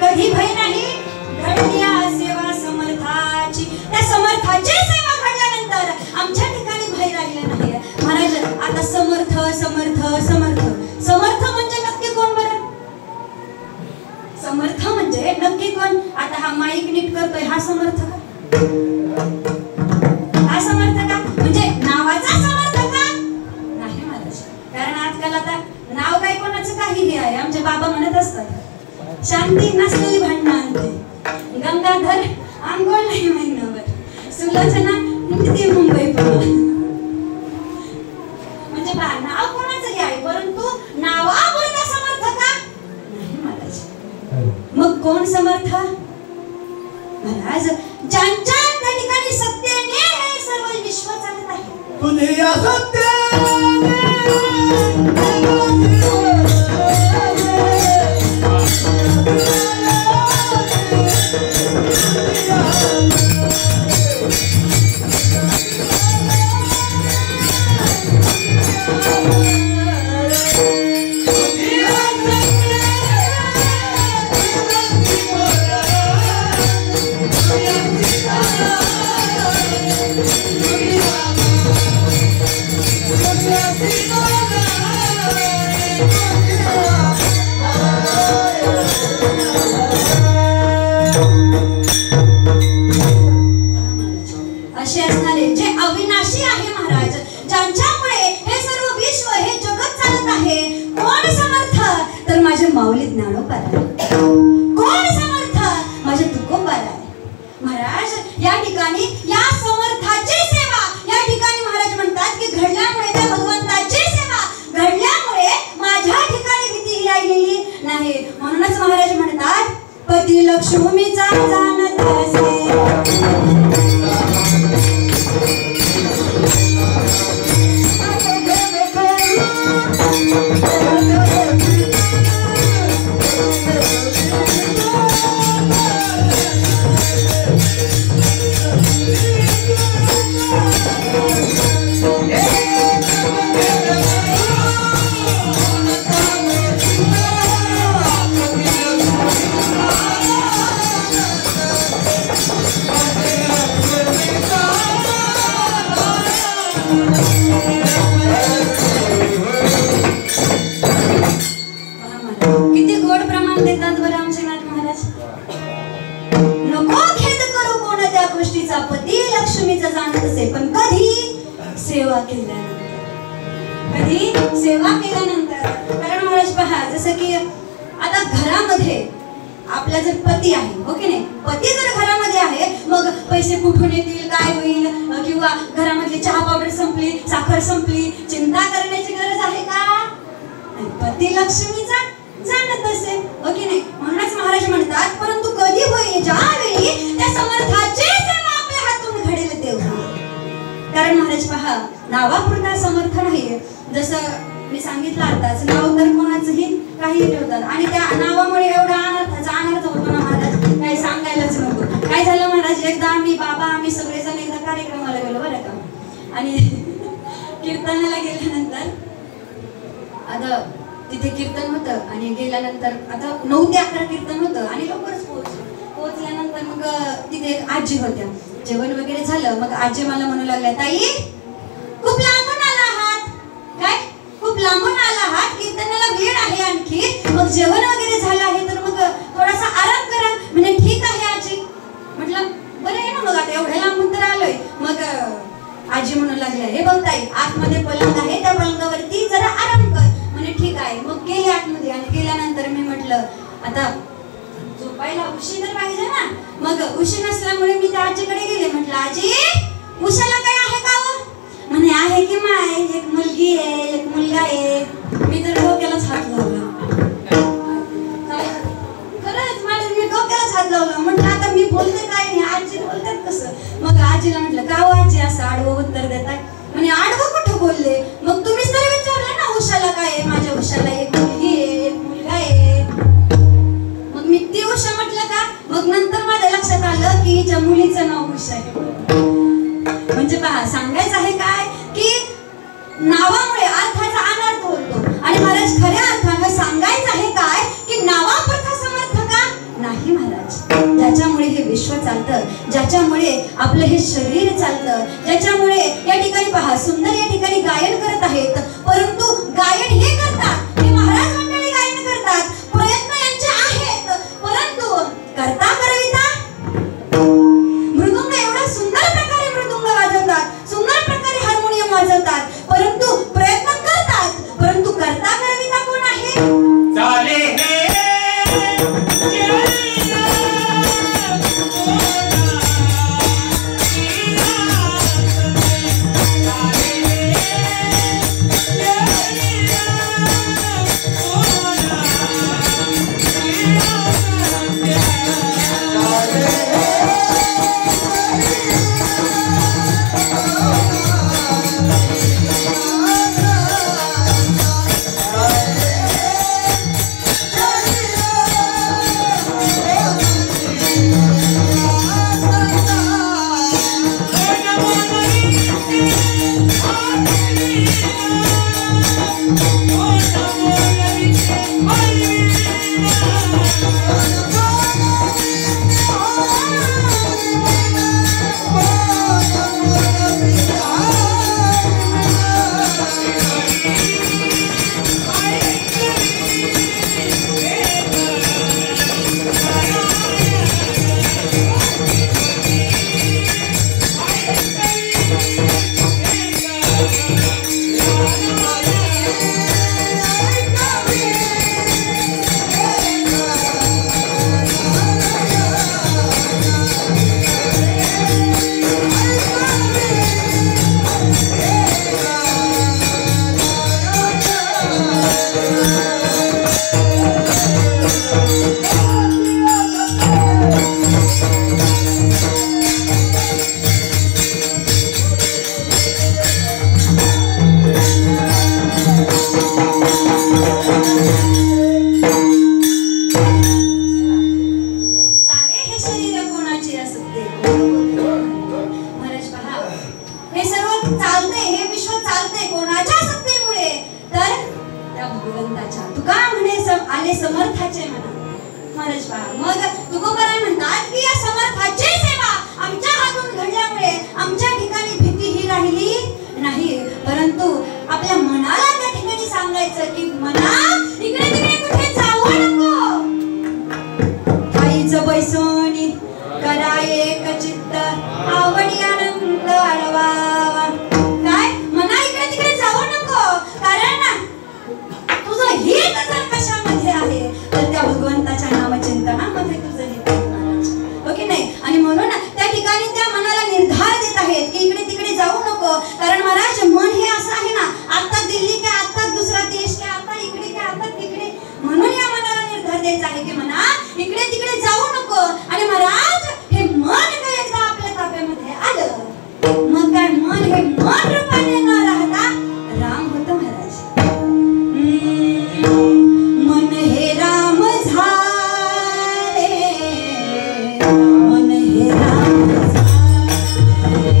कधी भय नाही घडल्या सेवा समर्थाची. त्या समर्थाची सेवा घडल्यानंतर आमच्या ठिकाणी भय राहिलं नाही. महाराज आता समर्थ समर्थ समर्थ समर्थ म्हणजे नक्की कोण बरं? समर्थ म्हणजे नक्की कोण? आता हा माईक नीट करतोय हा समर्थ का? हा समर्थ का? म्हणजे नावाचा समर्थ का? नाही महाराज. कारण आजकाल आता नाव काय कोणाचं काहीही आहे. आमचे बाबा म्हणत असतात शांती नसलेली भांडणं आणते. गंगाधर आंघोळ नाही महिनाभर, सुलोचना हिंडते मुंबई पुणे. म्हणजे नाव कोणाचंही आहे परंतु नावापुरता समर्थ का? नाही महाराज. मग कोण समर्थ? महाराज ज्यांच्या त्या ठिकाणी सत्याने विश्व चालत आहे. तुझे या असे असणारे जे अविनाशी आहे महाराज, ज्यांच्यामुळे हे सर्व विश्व हे जगत चालत आहे. कोण समर्थ? तर माझे माऊली ज्ञानोबा आहे. कोण समर्थ? माझे तुकोबा आहे. महाराज या ठिकाणी या समर्थाची सेवा, या ठिकाणी महाराज म्हणतात की घडल्यामुळे त्या भगवंताची सेवा घडल्यामुळे माझ्या ठिकाणी भीती राहिलेली नाही. म्हणूनच महाराज म्हणतात पती लक्ष्मीचा जाणत असे. किती गोड प्रमाण देतात बरं आमचे नाथ महाराज. नको खेद करू कोणत्या गोष्टीचा, पती लक्ष्मीचा जाणत असे. पण कधी? सेवा केल्यानंतर. कधी? सेवा केल्यानंतर. कारण महाराज पहा, जसं की आता घरामध्ये आपला जर पती आहे, हो की नाही, पती जर घरामध्ये आहे, मग पैसे कुठून येतील, काय होईल, किंवा घरामधली चहा पावडर संपली, साखर संपली, चिंता करण्याची गरज आहे का? पती लक्ष्मीचा जाणत असे, हो की नाही. म्हणूनच महाराज म्हणतात परंतु कधी होईल? ज्यावेळी त्या समर्थाची सेवा आपल्या हातून घडेल तेव्हा. कारण महाराज पहा, नावापुरता समर्थ नाहीये. जसं मी सांगितलं आताच, नाव तर कोणाचंही काही ठेवतात आणि त्या नावामुळे एवढा अनर्थाचा अनर्थ होतो ना महाराज, काही सांगायलाच नको. काय झालं महाराज, एकदा आम्ही सगळेजण एकदा कार्यक्रमाला गेलो बरं का, आणि कीर्तनाला गेल्यानंतर आता तिथे कीर्तन होतं आणि गेल्यानंतर आता 9 ते 11 कीर्तन होतं आणि लवकरच पोहोचल्यानंतर मग तिथे आजी होत्या. जेवण वगैरे झालं, मग आजी मला म्हणू लागल्या, ताई खूप लांबून आला आहात, काय खूप लांबून आला आहात, कीर्तनाला वेळ आहे आणखी, मग जेवण वगैरे झालं आहे तर मग थोडासा आराम करा. म्हणजे ठीक आहे आजी. म्हटलं बरं आहे ना, मग आता एवढ्या लांबून तर आलोय. मग आजी म्हणू लागल्या, हे बघ ताई, आतमध्ये पलंग आहे, त्या पलंगावरती जरा आराम कर. म्हणे ठीक आहे. मग गेले आतमध्ये आणि गेल्यानंतर मी म्हटलं आता झोपायला उशी तर पाहिजे ना. मग उशी नसल्यामुळे मी त्या आजीकडे गेले. म्हटलं आजी, उशाला काय आहे का हो? म्हणे आहे की माय, एक मुलगी आहे, एक मुलगा आहे. मी तर डोक्यालाच हात लावला. खरंच माझ्या मी डोक्यालाच हात लावला. म्हटलं आता मी बोलते काय नाही, आजी बोलतात कसं. मग आजीला म्हटलं का हो आजी असं आडवं उत्तर देताय? म्हणे आडवं कुठं बोलले, मग तुम्हीच तर विचारलं ना उशाला काय आहे. माझ्या उशाला एक मुलगी आहे, एक मुलगा आहे. मग मी ती उषा म्हटलं का. मग नंतर माझ्या लक्षात आलं की हिच्या मुलीचं नाव उषा आहे. म्हणजे पहा, सांगायचं आहे काय की नावामुळे अर्थाचा अनर्थ होतो. आणि महाराज खऱ्या अर्थानं सांगायचं आहे काय की नावापुरता समर्थ का नाही महाराज. ज्याच्यामुळे हे विश्व चालतं, ज्याच्यामुळे आपलं हे शरीर चालतं, ज्याच्यामुळे या ठिकाणी पहा सुंदर या ठिकाणी गायन करत आहेत. परंतु गायन हे करतात, हे महाराज मंडळी गायन करतात, प्रयत्न यांचे आहेत, परंतु करता करविता मृदुंग एवढा सुंदर प्रकारे मृदुंग वाजवतात, सुंदर प्रकारे हार्मोनियम वाजवतात, परंतु प्रयत्न करतात, परंतु करता करविता कोण आहे? समरच पहा. मग तुकोबाराय म्हणतात की या समर्थाची सेवा आमच्या हातून घडल्यामुळे आमच्या ठिकाणी भीती ही राहिली नाही, परंतु आपल्या मनाला त्या ठिकाणी सांगायचं की मना इकडे तिकडे कुठे जाऊ नको. आईचं बैसोनी करा एक चित्त आवडी आनंद आळवावा. काय मना इकडे तिकडे जाऊ नको, कारण तुझं हित जर कशामध्ये आहे तर त्या भगवंताच्या नामचिंतनामध्ये तुझं हित आहे, ओके नाही. आणि म्हणून त्या ठिकाणी त्या मनाला निर्धार देत आहेत की इकडे तिकडे जाऊ नको, कारण महाराज मन हे असं आहे ना, आता दिल्ली काय आता दुसरा देश काय आता इकडे काय आता तिकडे, म्हणून या मनाला निर्धार द्यायचा आहे की म्हणा इकडे तिकडे जाऊ नको. आणि महाराज हे मन काय एकदा आपल्या ताब्यामध्ये आलं मग काय मन हे मन रूपाने न राहता राम होतं महाराज. मन हे राम झाले, मन हे राम झाले, मन हे राम झाले,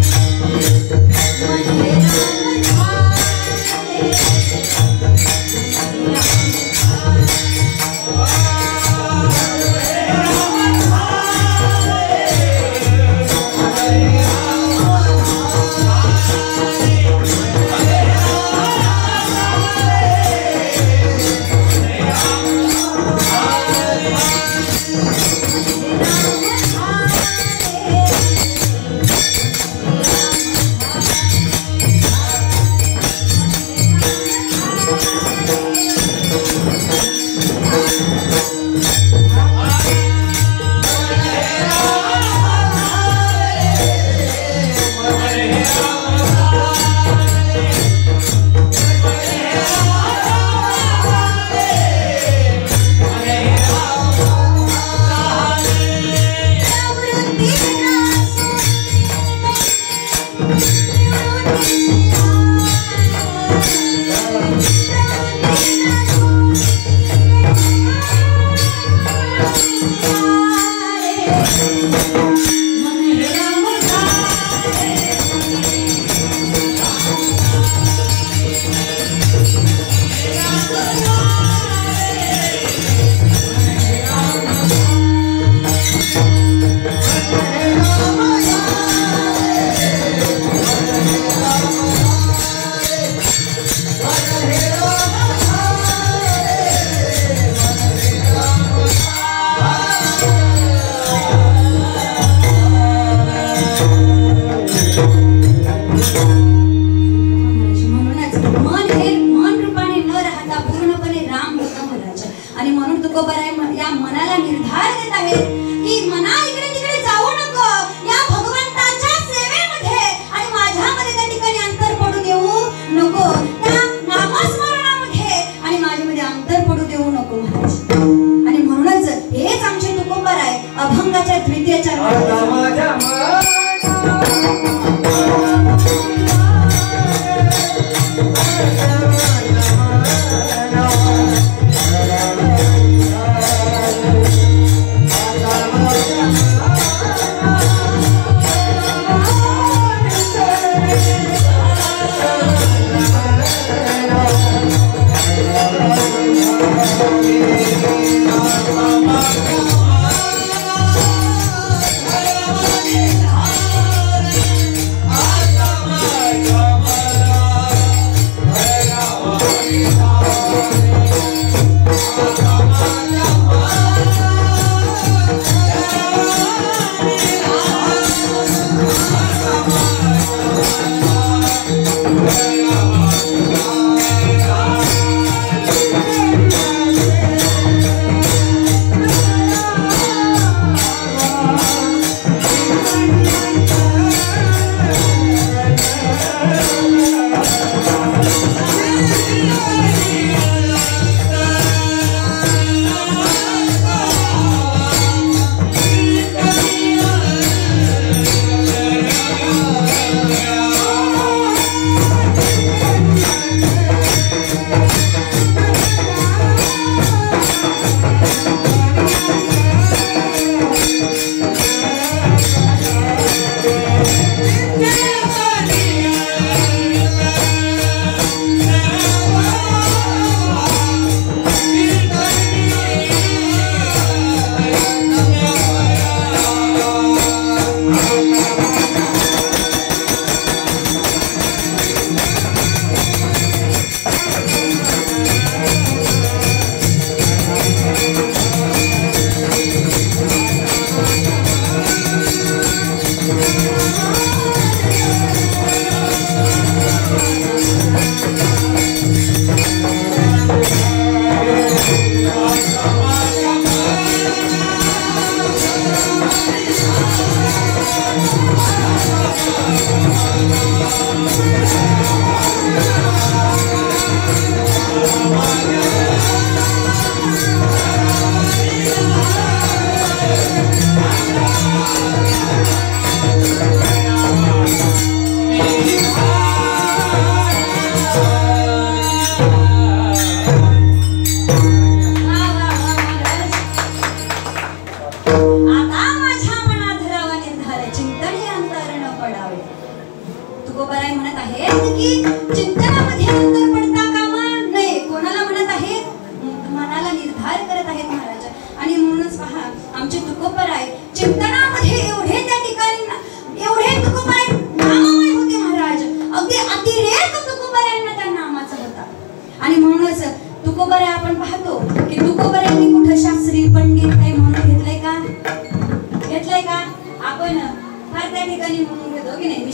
या मनाला निर्धार देत आहेत की मना इकडे तिकडे जाऊ नको, या भगवंताच्या सेवेमध्ये आणि माझ्यामध्ये त्या ठिकाणी अंतर पडू देऊ नको, त्या नामस्मरणामध्ये आणि माझ्यामध्ये अंतर पडू देऊ नको महाराज. आणि म्हणूनच हेच आमचे तुकोबाराय अभंगाच्या द्वितीय चरणात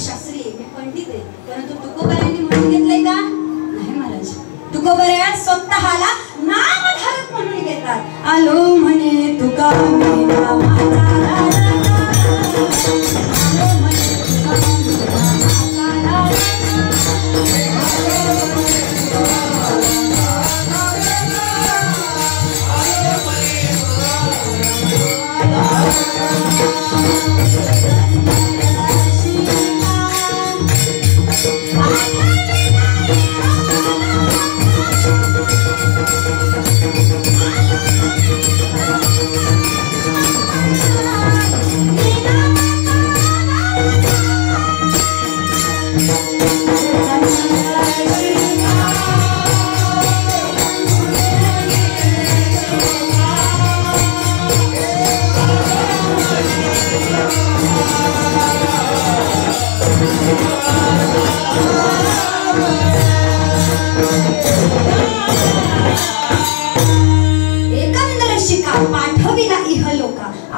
शास्त्री आहे, मी पंडित आहे, परंतु तुकोबारायांनी म्हणून घेतलंय का? नाही महाराज. तुकोबाराया स्वतःला नामधारक म्हणून घेतात. आलो म्हणे तुका मी नामाचा राजा, आलो म्हणे तुका मी नामाचा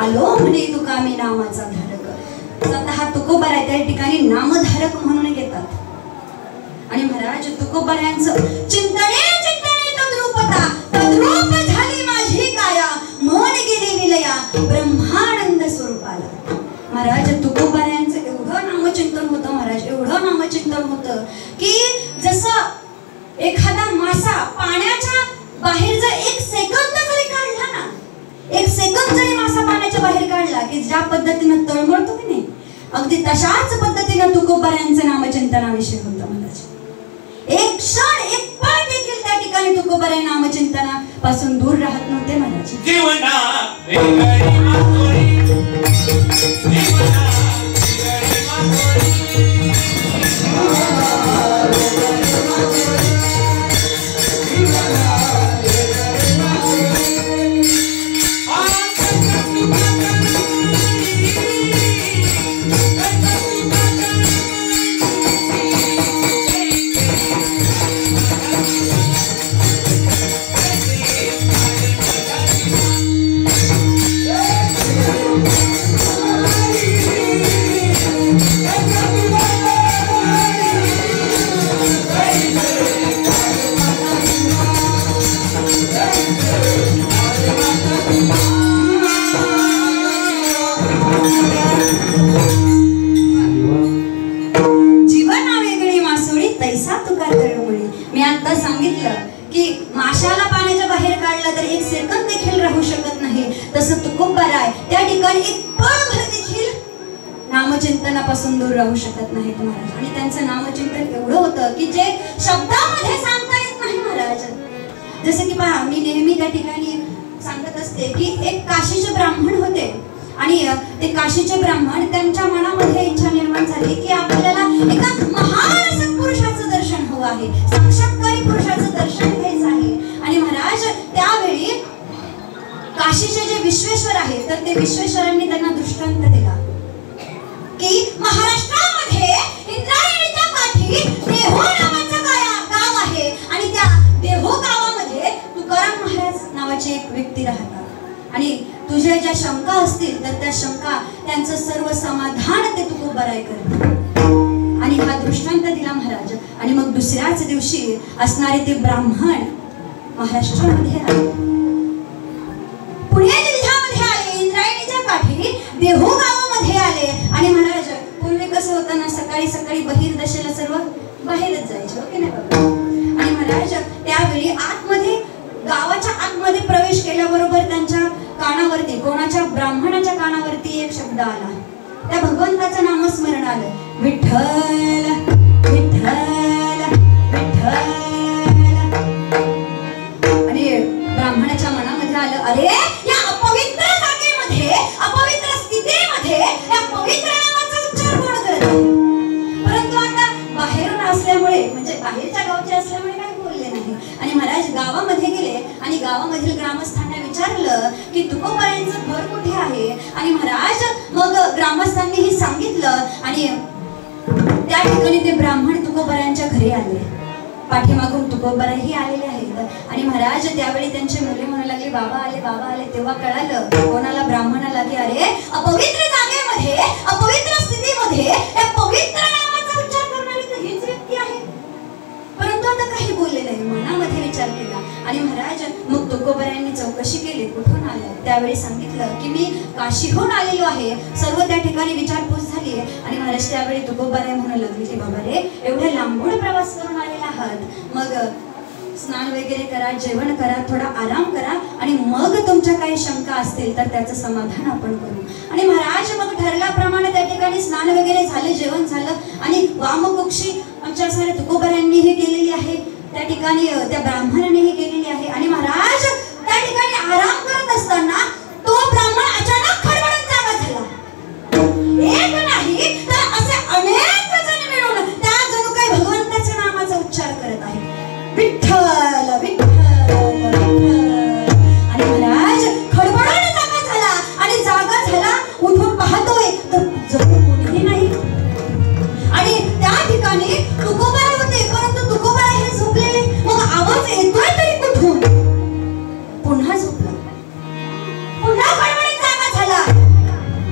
आलो म्हणे तुका मी नामाचा धारक. स्वतः तुकोबाराय त्या ठिकाणी नामधारक म्हणून घेतात. आणि महाराज तुकोबारायांचं चिंतने चिंतने तद्रूपता, तद्रूप झाली माझी काया, मन गेली विलया ब्रह्मानंद स्वरूपाला. महाराज तुकोबारायांचं एवढं नामचिंतन होतं महाराज, एवढं नामचिंतन होतं की जसं एखादा मासा पाण्याच्या बाहेर जर एक सेकंद जरी काढला ना, एक सेकंद जरी मासा पाण्याच्या बाहेर काढला की ज्या पद्धतीने तळमळतो की नाही, अगदी तशाच पद्धतीने तुकोबारायांचं नामचिंतनाविषयी होतं महाराज. एक क्षण एक पळ देखील त्या ठिकाणी तुकोबाराय नामचिंतनापासून दूर राहत नव्हते महाराज. माशाला पाण्याच्या बाहेर काढला तर एक सेकंद देखील राहू शकत नाही, तसं तुकोबाराय त्या ठिकाणी एक पळभर देखील नामचिंतनापासून दूर राहू शकत नाहीत महाराज. आणि त्यांचं नामचिंतन एवढं होतं की जे शब्दामध्ये सांगता येत नाही महाराज. जसं की पहा, मी नेहमी त्या ठिकाणी सांगत असते की एक काशीचे ब्राह्मण होते आणि ते काशीचे ब्राह्मण त्यांच्या मनामध्ये इच्छा निर्माण झाली की आपल्याला एका महान सत्पुरुषाचं दर्शन हवं आहे, साक्षात्कारी पुरुषाचं दर्शन घ्यायचं आहे. आणि महाराज त्यावेळी काशीचे जे विश्वेश्वर आहे तर ते विश्वेश्वरांनी त्यांना दृष्टांत दिला की महाराष्ट्रामध्ये इंद्रायणीच्या काठी देहू नावाचं गाव आहे आणि त्या देहू गावामध्ये तुकाराम महाराज नावाची एक व्यक्ती राहतात. आणि तुझ्या ज्या शंका असतील तर त्या शंका त्यांचं सर्व समाधान ते तुकोबाराय करतात. आणि हा दृष्टांत दिला महाराज. आणि मग दुसऱ्याच दिवशी असणारे ते ब्राह्मण महाराष्ट्रामध्ये आले, पुणे जिल्ह्यामध्ये आले, इंद्रायणीच्या काठी देहू गावामध्ये आले. आणि महाराज पूर्वी कसं होतं ना, सकाळी सकाळी बहिर दशेला सर्व बाहेरच जायचे, हो की नाही बाबा. आणि महाराज त्यावेळी आतमध्ये गावाच्या आतमध्ये प्रवेश केल्याबरोबर त्यांच्या कानावरती, कोणाच्या ब्राह्मणाच्या कानावरती एक शब्द आला, त्या भगवंताचं नामस्मरण आलं, विठ्ठल विठ्ठल विठ्ठल. आणि ब्राह्मणाच्या मनामध्ये आलं, अरे या अपवित्र जागेमध्ये, अपवित्र स्थितीमध्ये या पवित्र नामाचा उच्चार कोण करत आहे. परंतु आता बाहेरून असल्यामुळे, म्हणजे बाहेरच्या गावचे असल्यामुळे काय बोलले नाही. आणि महाराज गावामध्ये गेले आणि गावामधील ग्रामस्थांना विचारलं की तुकोबारायांचं घर कुठे आहे. आणि महाराज मग ग्रामस्थांनीही सांगितलं आणि त्या ठिकाणी ते ब्राह्मण तुकोबारायांच्या घरी आले. पाठीमागून तुकोबाराही आलेले आहेत. आणि महाराज त्यावेळी त्यांचे मुले म्हणू लागले, बाबा आले, बाबा आले. तेव्हा कळालं कोणाला, ब्राह्मणाला, की अरे अपवित्र जागेमध्ये, अपवित्र स्थितीमध्ये या पवित्र तुकोबारायांनी चौकशी केली, कुठून आले? त्यावेळी सांगितलं की मी काशीहून आलेलो आहे. सर्व त्या ठिकाणी विचारपूस झाली आणि महाराज त्यावेळी तुकोबाराय म्हणू लागले की बाबा रे, एवढे लांबून प्रवास करून आलेला आहात, मग स्नान वगैरे करा, जेवण करा, थोडा आराम करा आणि मग तुमच्या काही शंका असतील तर त्याचं समाधान आपण करू. आणि महाराज मग ठरल्याप्रमाणे त्या ठिकाणी स्नान वगैरे झालं, जेवण झालं आणि वामकुक्षी आमच्या साऱ्या तुकोबारायांनीही केलेली आहे, त्या ठिकाणी त्या ब्राह्मणानेही केलेली आहे. आणि महाराज त्या ठिकाणी आराम करत असताना तो ब्राह्मण अचानक खडबडून जागा झाला. एक नाही तर असे अनेक जण मिळून त्या जणू काही भगवंताच्या नामाचा उच्चार करत आहे, विठ्ठल विठ्ठल विठ्ठल. आणि महाराज खडबडून जागा झाला आणि जागा झाला, उठून पाहतोय तर जणू कोणीही नाही. आणि त्या ठिकाणी तुकोबाराय होते, परंतु तुकोबाराय हे झोपलेले. मग आवाज येतोय तरी कुठून? पुन्हा झोपला, पुन्हा खडबडून जागा झाला.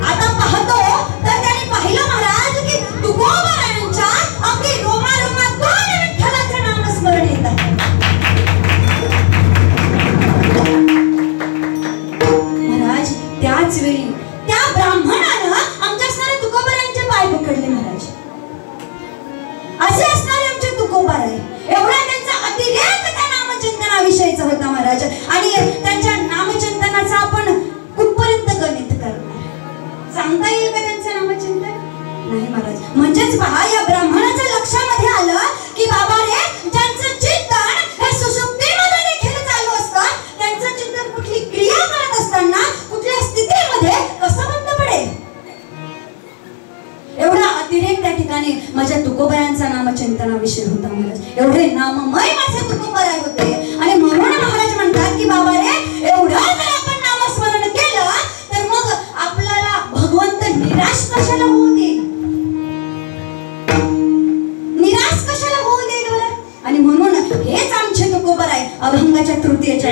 आता पाहतो तर त्याने पाहिलं महाराज की तुकोबारायांच्या अगदी रोमारोमातून विठ्ठलाचं नामस्मरण येत आहे. महाराज त्याच वेळी त्या ब्राह्मणानं आमच्या असणारे तुकोबारायांचे पाय पकडले. महाराज असे असणारे आमचे तुकोबाराय, एवढा त्यांचा अतिरेक त्या नामचिंतनाविषयीचा होता महाराज. आणि त्यांच्या नामचिंतनाचा आपण कुठपर्यंत गणित करणार? सांगता येईल का त्यांचं नामचिंतन? नाही महाराज. म्हणजेच पहा, या ब्राह्मणाच्या लक्षामध्ये आलं की बाबा रे, ज्यांचं चिंतन हे सुषुप्तीमध्ये देखील चालू असतं, त्यांचं चिंतन कुठली क्रिया करत असताना कुठल्या स्थितीमध्ये कसं बंद पडेल? एवढा अतिरेक त्या ठिकाणी माझ्या तुकोबारायांचा नामचिंतनाविषयी होता महाराज. एवढे नाममय माझे तुकोबाराय होते. आणि म्हणून महाराज म्हणतात की बाबा रे, एवढं जर आपण नामस्मरण केलं तर मग आपल्याला भगवंत निराश कशाला होऊ देईल? निराश कशाला होऊ देईल बरं? आणि म्हणून हेच आमचे तुकोबाराय अभंगाच्या तृतीयेच्या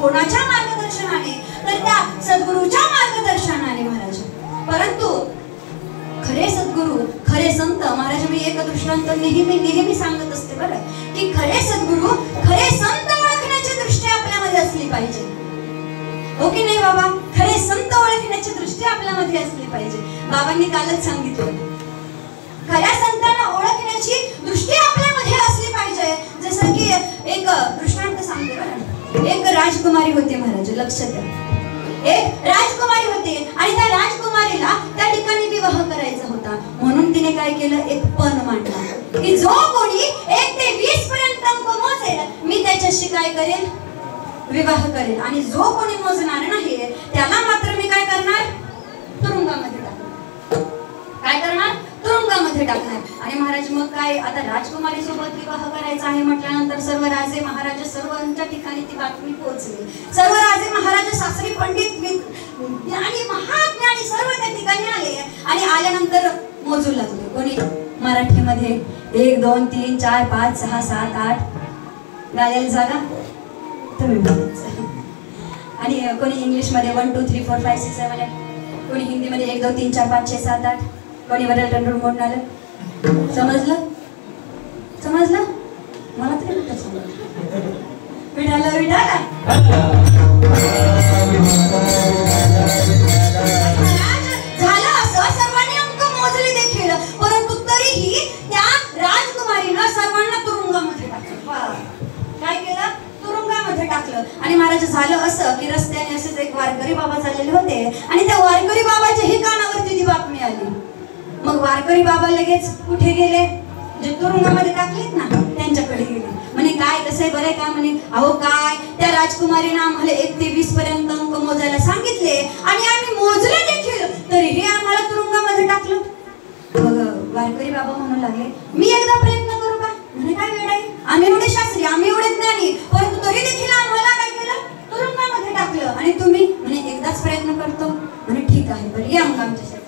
कोणाच्या मार्गदर्शनाने? तर त्या सद्गुरूच्या मार्गदर्शनाने महाराज. परंतु खरे सद्गुरू, खरे संत, महाराज मी एक दृष्टांत नेहमी सांगत असते बरं, की खरे सद्गुरू, खरे संत ओळखण्याची दृष्टी आपल्यामध्ये बाबा, खरे संत ओळखण्याची दृष्टी आपल्यामध्ये असली पाहिजे. बाबांनी कालच सांगितलं, खऱ्या संतांना ओळखण्याची दृष्टी आपल्यामध्ये असली पाहिजे. जसं की एक दृष्टांत सांगते बरं. एक राजकुमारी होती महाराज, लक्ष द्या. एक राजकुमारी होती आणि त्या राजकुमारीला त्या ठिकाणी विवाह करायचा होता. म्हणून तिने काय केलं, एक पण मांडला की जो कोणी 1 ते 20 पर्यंत अंक मोजेल मी त्याच्याशी काय करेल, विवाह करेल. आणि जो कोणी मोजणार नाही त्याला मात्र मी काय करणार, तुरुंगामध्ये टाकणार. काय करणार, तुरुंगामध्ये टाकणार. आणि महाराज मग काय, आता राजकुमारी सोबत विवाह करायचा आहे म्हटल्यानंतर सर्व राजे महाराज सर्वांच्या ठिकाणी ती बातमी पोहोचली. सर्व राजे महाराज, शास्त्री, पंडित, ज्ञानी, महाज्ञानी सर्व त्या ठिकाणी आले. आणि आल्यानंतर मोजू लागले. कोणी मराठीमध्ये 1 2 3 4 5 6 7 8 गायला जागा तुम्ही बोलायचं. आणि कोणी इंग्लिशमध्ये 1 2 3 4 5 6 7 8. कोणी हिंदीमध्ये 1 2 3 4 5 6 7 8. कोणी वरल टंडून म्हणून आलं. समजलं, समजलं, मला तरी कुठं समजलं. विठाला विठाला झालं असं. सर्वांनी अंक मोजले देखील, परंतु तरीही त्या राजकुमारीनं सर्वांना तुरुंगामध्ये टाकलं. काय केलं, तुरुंगामध्ये टाकलं. आणि महाराज झालं असं की रस्त्याने असेच एक वारकरी बाबा चाललेले होते आणि त्या वारकरी बाबाच्या ही कानावरती ती बातमी आली. मग वारकरी बाबा लगेच कुठे गेले, जे तुरुंगामध्ये टाकलेत ना त्यांच्याकडे गेले. म्हणे काय कसं आहे, बरं काय. म्हणे अहो काय, त्या राजकुमारीनं आम्हाला 1 ते 20 पर्यंत अंक मोजायला सांगितले आणि आम्ही मोजले देखील, तरीही आम्हाला तुरुंगामध्ये टाकलं. मग वारकरी बाबा म्हणू लागले, मी एकदा प्रयत्न करू का. म्हणे काय वेळ आहे, आम्ही एवढे शास्त्री, आम्ही एवढे ज्ञानी, परंतु तरी देखील आम्हाला काय केलं, तुरुंगामध्ये टाकलं. आणि तुम्ही. म्हणे एकदाच प्रयत्न करतो. म्हणे ठीक आहे, बरं या मग आमच्या.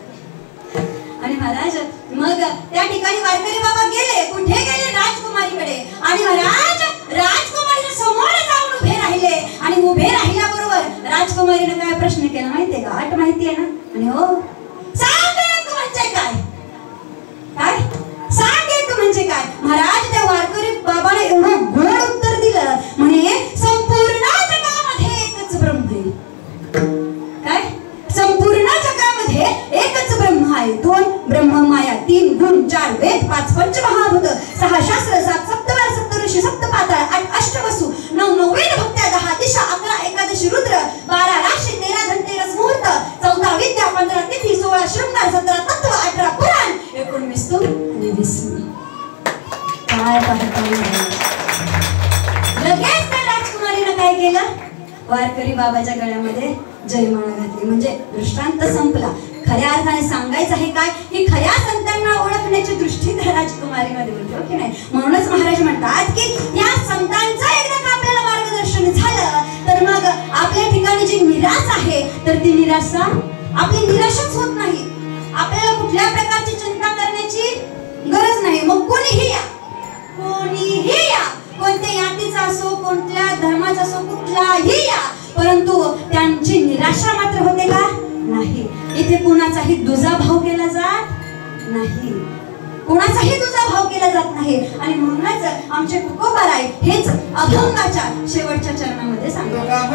आणि महाराज मग त्या ठिकाणी वारकरी बाबा गेले. कुठे गेले, राजकुमारीकडे. आणि महाराज राजकुमारीच्या समोर जाऊन उभे राहिले. आणि उभे राहिल्याबरोबर राजकुमारीने काय प्रश्न केला माहितीये का, अट माहिती आहे ना. आणि हो, सांग एक म्हणजे काय, काय सांग एक म्हणजे काय. महाराज त्या वारकरी बाबाने एवढं गोड उत्तर दिलं. म्हणे संपूर्ण जगामध्ये एकच ब्रह्म आहे. काय, संपूर्ण जगामध्ये एकच ब्रह्म आहे. 2 ब्रह्म माया, 3 गुण, 4 वेद, 5 पंचमहाभूत, 6 शास्त्र, 7 सप्तवार, 7 ऋषी, 7 पाताळ, 8 अष्टवसु, 9 नववेद भक्त्या, 10 दिशा, 11 एकादशी रुद्र, 12 राशी, 13 धनतेरस मुहूर्त, 14 विद्या, 15 तिथी, 16 शृंगार, 17 तत्व, 18 पुराण, 19 स्तुती आणि 20 काय पाहता. लगेच त्या राजकुमारीनं काय केलं, वारकरी बाबाच्या गळ्यामध्ये जयमाळा घातली. म्हणजे दृष्टांत संपला. खऱ्या अर्थाने सांगायचं आहे काय, की खऱ्या संतांना ओळखण्याची दृष्टी त्या राजकुमारीमध्ये होती, हो की नाही. म्हणूनच महाराज म्हणतात की या संतांचं एकदा का आपल्याला मार्गदर्शन झालं तर मग आपल्या ठिकाणी जी निराश आहे तर ती निराशा आपली निराशच होत नाही. आपल्याला कुठल्या प्रकारची चिंता करण्याची गरज नाही. मग कोणीही या, कोणीही या, कोणत्या जातीचा असो, कोणत्या धर्माचा असो, कुठलाही या, परंतु त्यांची निराशा मात्र होते का नाही. इथे कोणाचाही दुजा भाव केला जात नाही, कोणाचाही दुजा भाव केला जात नाही. आणि म्हणूनच आमचे तुकोबाराय हेच अभंगाच्या शेवटच्या चरणामध्ये सांगतात.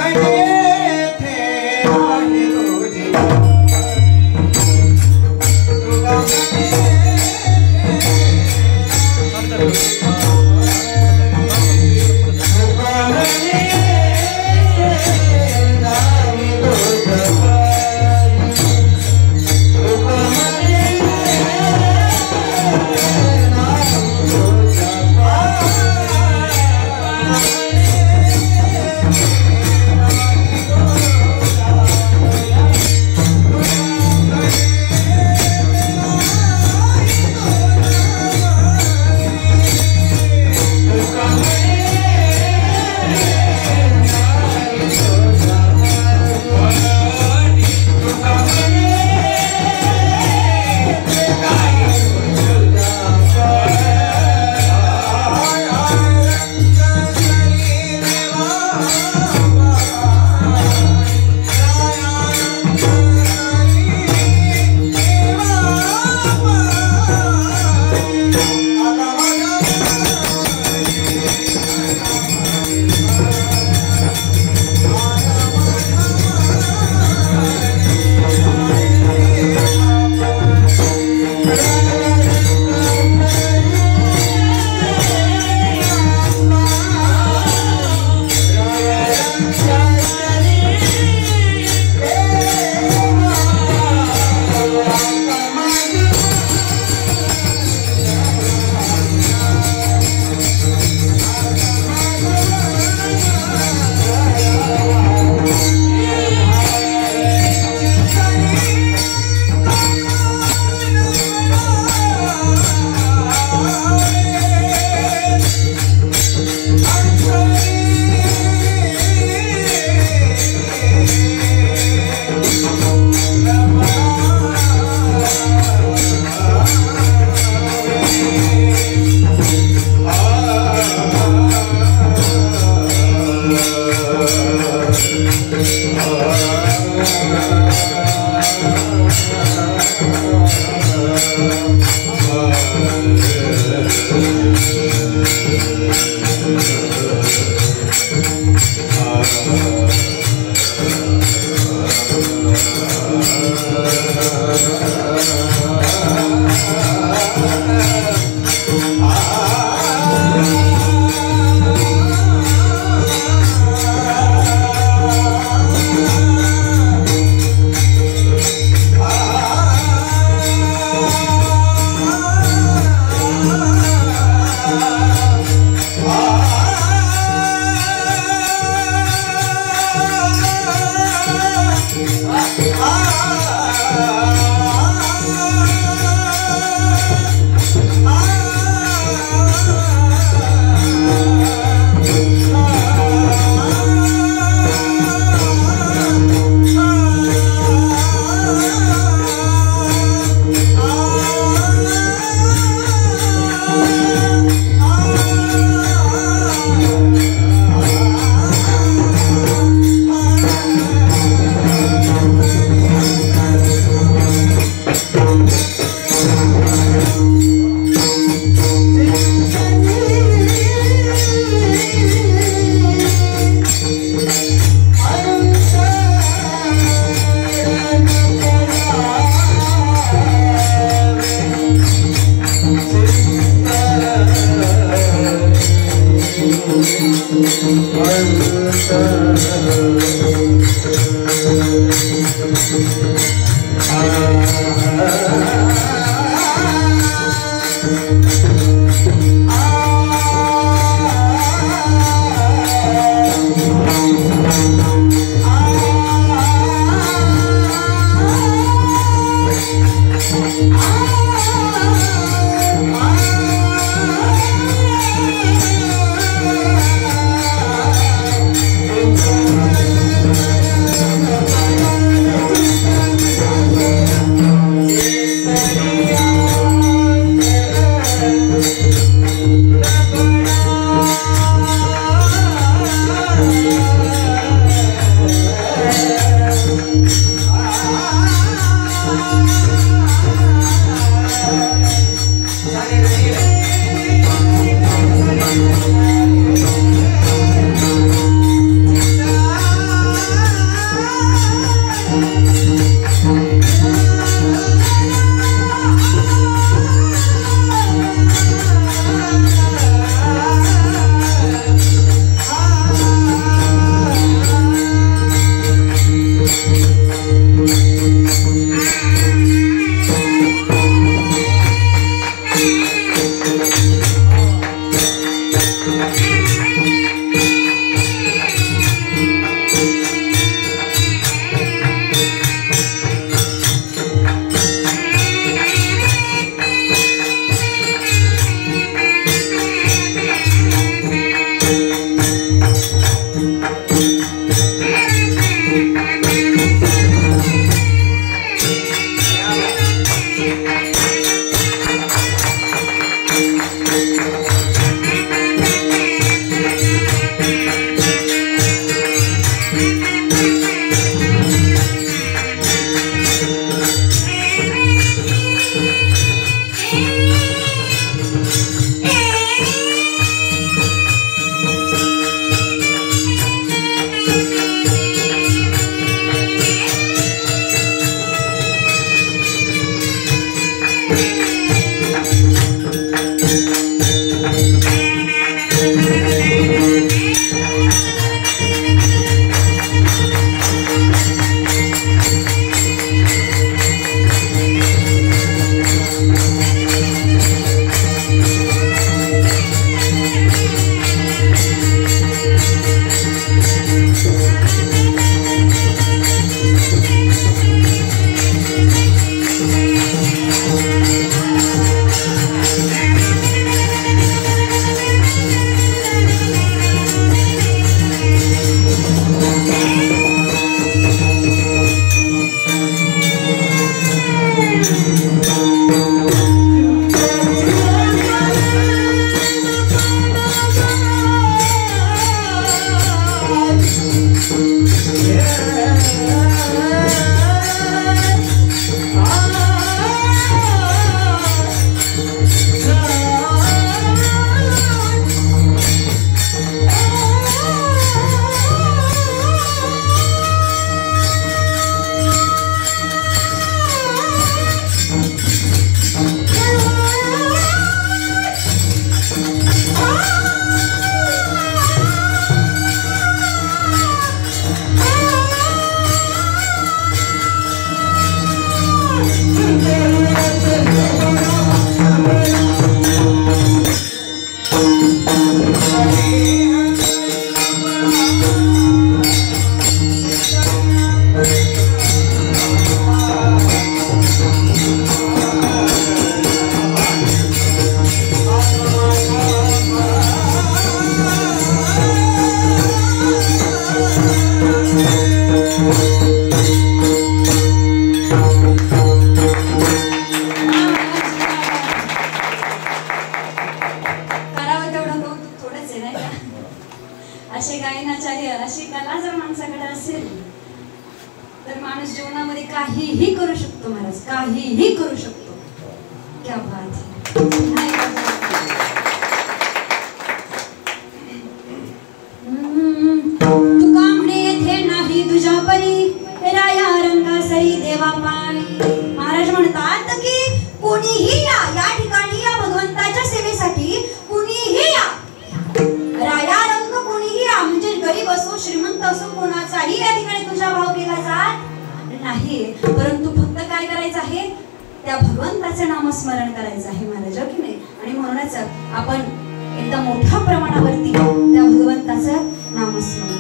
जीवनामध्ये काहीही करू शकतो महाराज, काहीही करू शकतो. क्या बात है. तुका म्हणे येथे नाही तुझ्या परी राया रंगा सरी देवा पाणी. महाराज म्हणतात की कोणीही या ठिकाणी या भगवंताच्या सेवेसाठी कुणीही या, राया रंग कोणीही या, म्हणजे गरीब असो श्रीमंत असो कोणाचाही या ठिकाणी तुझा भाव केला जात नाही. परंतु फक्त काय करायचं आहे, त्या भगवंताचं नामस्मरण करायचं आहे महाराज, की नाही. आणि म्हणूनच आपण एकदम मोठ्या प्रमाणावरती त्या भगवंताचं नामस्मरण.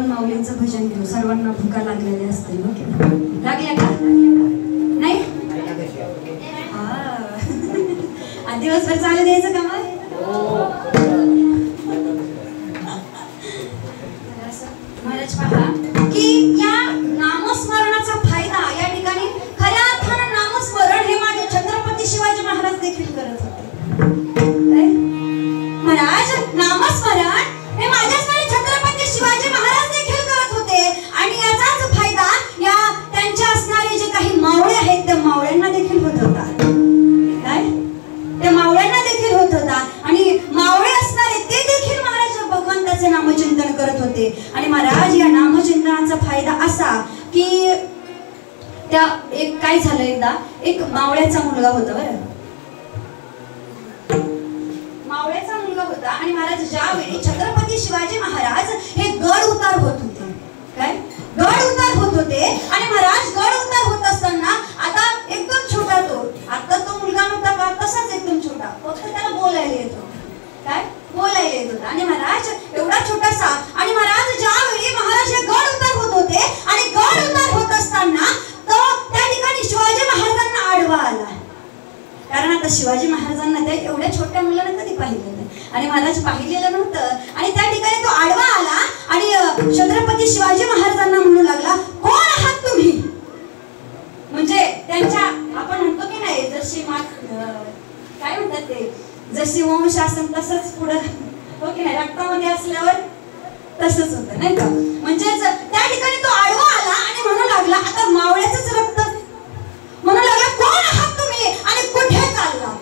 माऊलींचं भजन घेऊ. सर्वांना भुका लागलेल्या असतील, लागल्या का नाही? दिवसभर चालू द्यायचं का मग? महाराज पहा की या नामस्मरणाचा फायदा या ठिकाणी खऱ्या अर्थानं नामस्मरण हे माझे छत्रपती शिवाजी महाराज देखील करत होते. महाराज नामस्मरण हे माझ्याचकडे छत्रपती शिवाजी महाराज देखील करत होते आणि याचाच फायदा या त्यांच्या असणारे जे काही मावळे आहेत त्या मावळ्यांना देखील होत होता. काय त्या मावळ्यांना देखील होत होता आणि मावळे असणारे ते देखील महाराज भगवंताचे नामचिंतन करत होते. आणि महाराज या नामचिंतनाचा फायदा असा की त्या एक काय झालं, एकदा एक मावळ्याचा मुलगा होता बरं. आणि महाराज ज्यावेळी छत्रपती शिवाजी महाराज हे गड उतार होत होते, काय गड उतार होत होते आणि महाराज गड उतार होत असताना आता एकदम छोटा तो, आता तो मुलगा नव्हता का, तसाच एकदम छोटा, फक्त त्याला बोलायला येत होतं, काय बोलायला येत होतं. आणि महाराज एवढा छोटासा, आणि महाराज ज्यावेळी महाराज हे गड उतार होत होते आणि गड उतार होत असताना तो त्या ठिकाणी शिवाजी महाराजांना आडवा आला. कारण आता शिवाजी महाराजांना त्या एवढ्या छोट्या मुलांना कधी पाहिलेलं नाही आणि महाराज पाहिलेलं नव्हतं, आणि त्या ठिकाणी तो आडवा आला आणि छत्रपती शिवाजी महाराजांना म्हणू लागला, कोण आहात तुम्ही? म्हणजे त्यांच्या आपण म्हणतो की नाही, जशी काय म्हणतात ते, जशी वंश असेल तसंच पुढं, हो की नाही, रक्तामध्ये असल्यावर तसंच होतं नाही का. म्हणजेच त्या ठिकाणी तो आडवा आला आणि म्हणू लागला, आता मावळ्याचंच रक्त, म्हणू लागला, कोण आहात तुम्ही आणि कुठे चालला?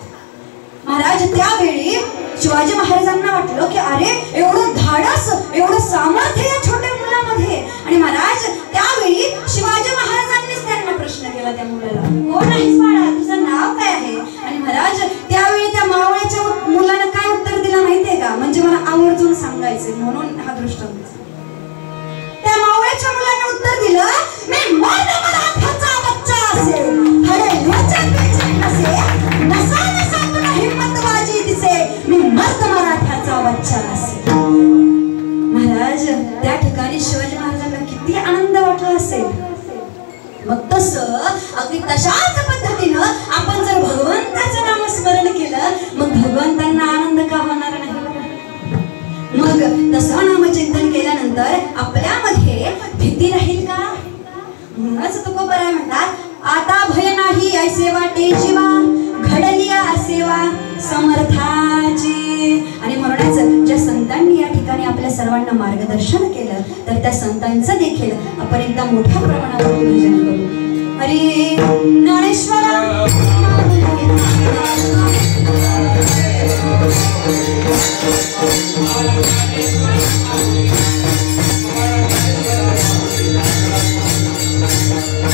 महाराज त्यावेळी शिवाजी महाराजांना वाटलं की अरे एवढं धाडस, एवढं सामर्थ्य या छोट्या मुलामध्ये. आणि महाराज त्यावेळी शिवाजी महाराजांनीच त्यांना प्रश्न केला त्या मुलाला, कोण आहेस बाळा, तुझं नाव काय आहे? आणि महाराज त्यावेळी त्या मावळ्याच्या मुलानं काय उत्तर दिलं माहितीये का, म्हणजे मला आवर्जून सांगायचे म्हणून हा दृष्टांत. त्या मावळ्याच्या मुलाने उत्तर दिलं, मी मर्द मराठाचा बच्चा असेल, हरण्याच्या पेचे नसे, नसा नसा तुला हिम्मतबाजी दिसे, मी मर्द मराठाचा बच्चा असेल. महाराज त्या ठिकाणी शिवाजी महाराजांना किती आनंद वाटला असेल. मग तसं अगदी तशाच पद्धतीनं आपण जर भगवंताचं नामस्मरण केलं, मग भगवंतांना आनंद का होणार नाही? मग तसं नामचिंतन केल्यानंतर आपल्यामध्ये भीती राहील का? म्हणूनच तुकोबराय म्हणतात, आता भय नाही ऐसे वाटे जीवा, घडलिया सेवा समर्थाची. आणि म्हणूनच ज्या संतांनी या ठिकाणी आपल्या सर्वांना मार्गदर्शन केलं, तर त्या संतांचं देखील आपण एकदा मोठ्या प्रमाणावर भजन करू. हरी ज्ञानेश्वर Hare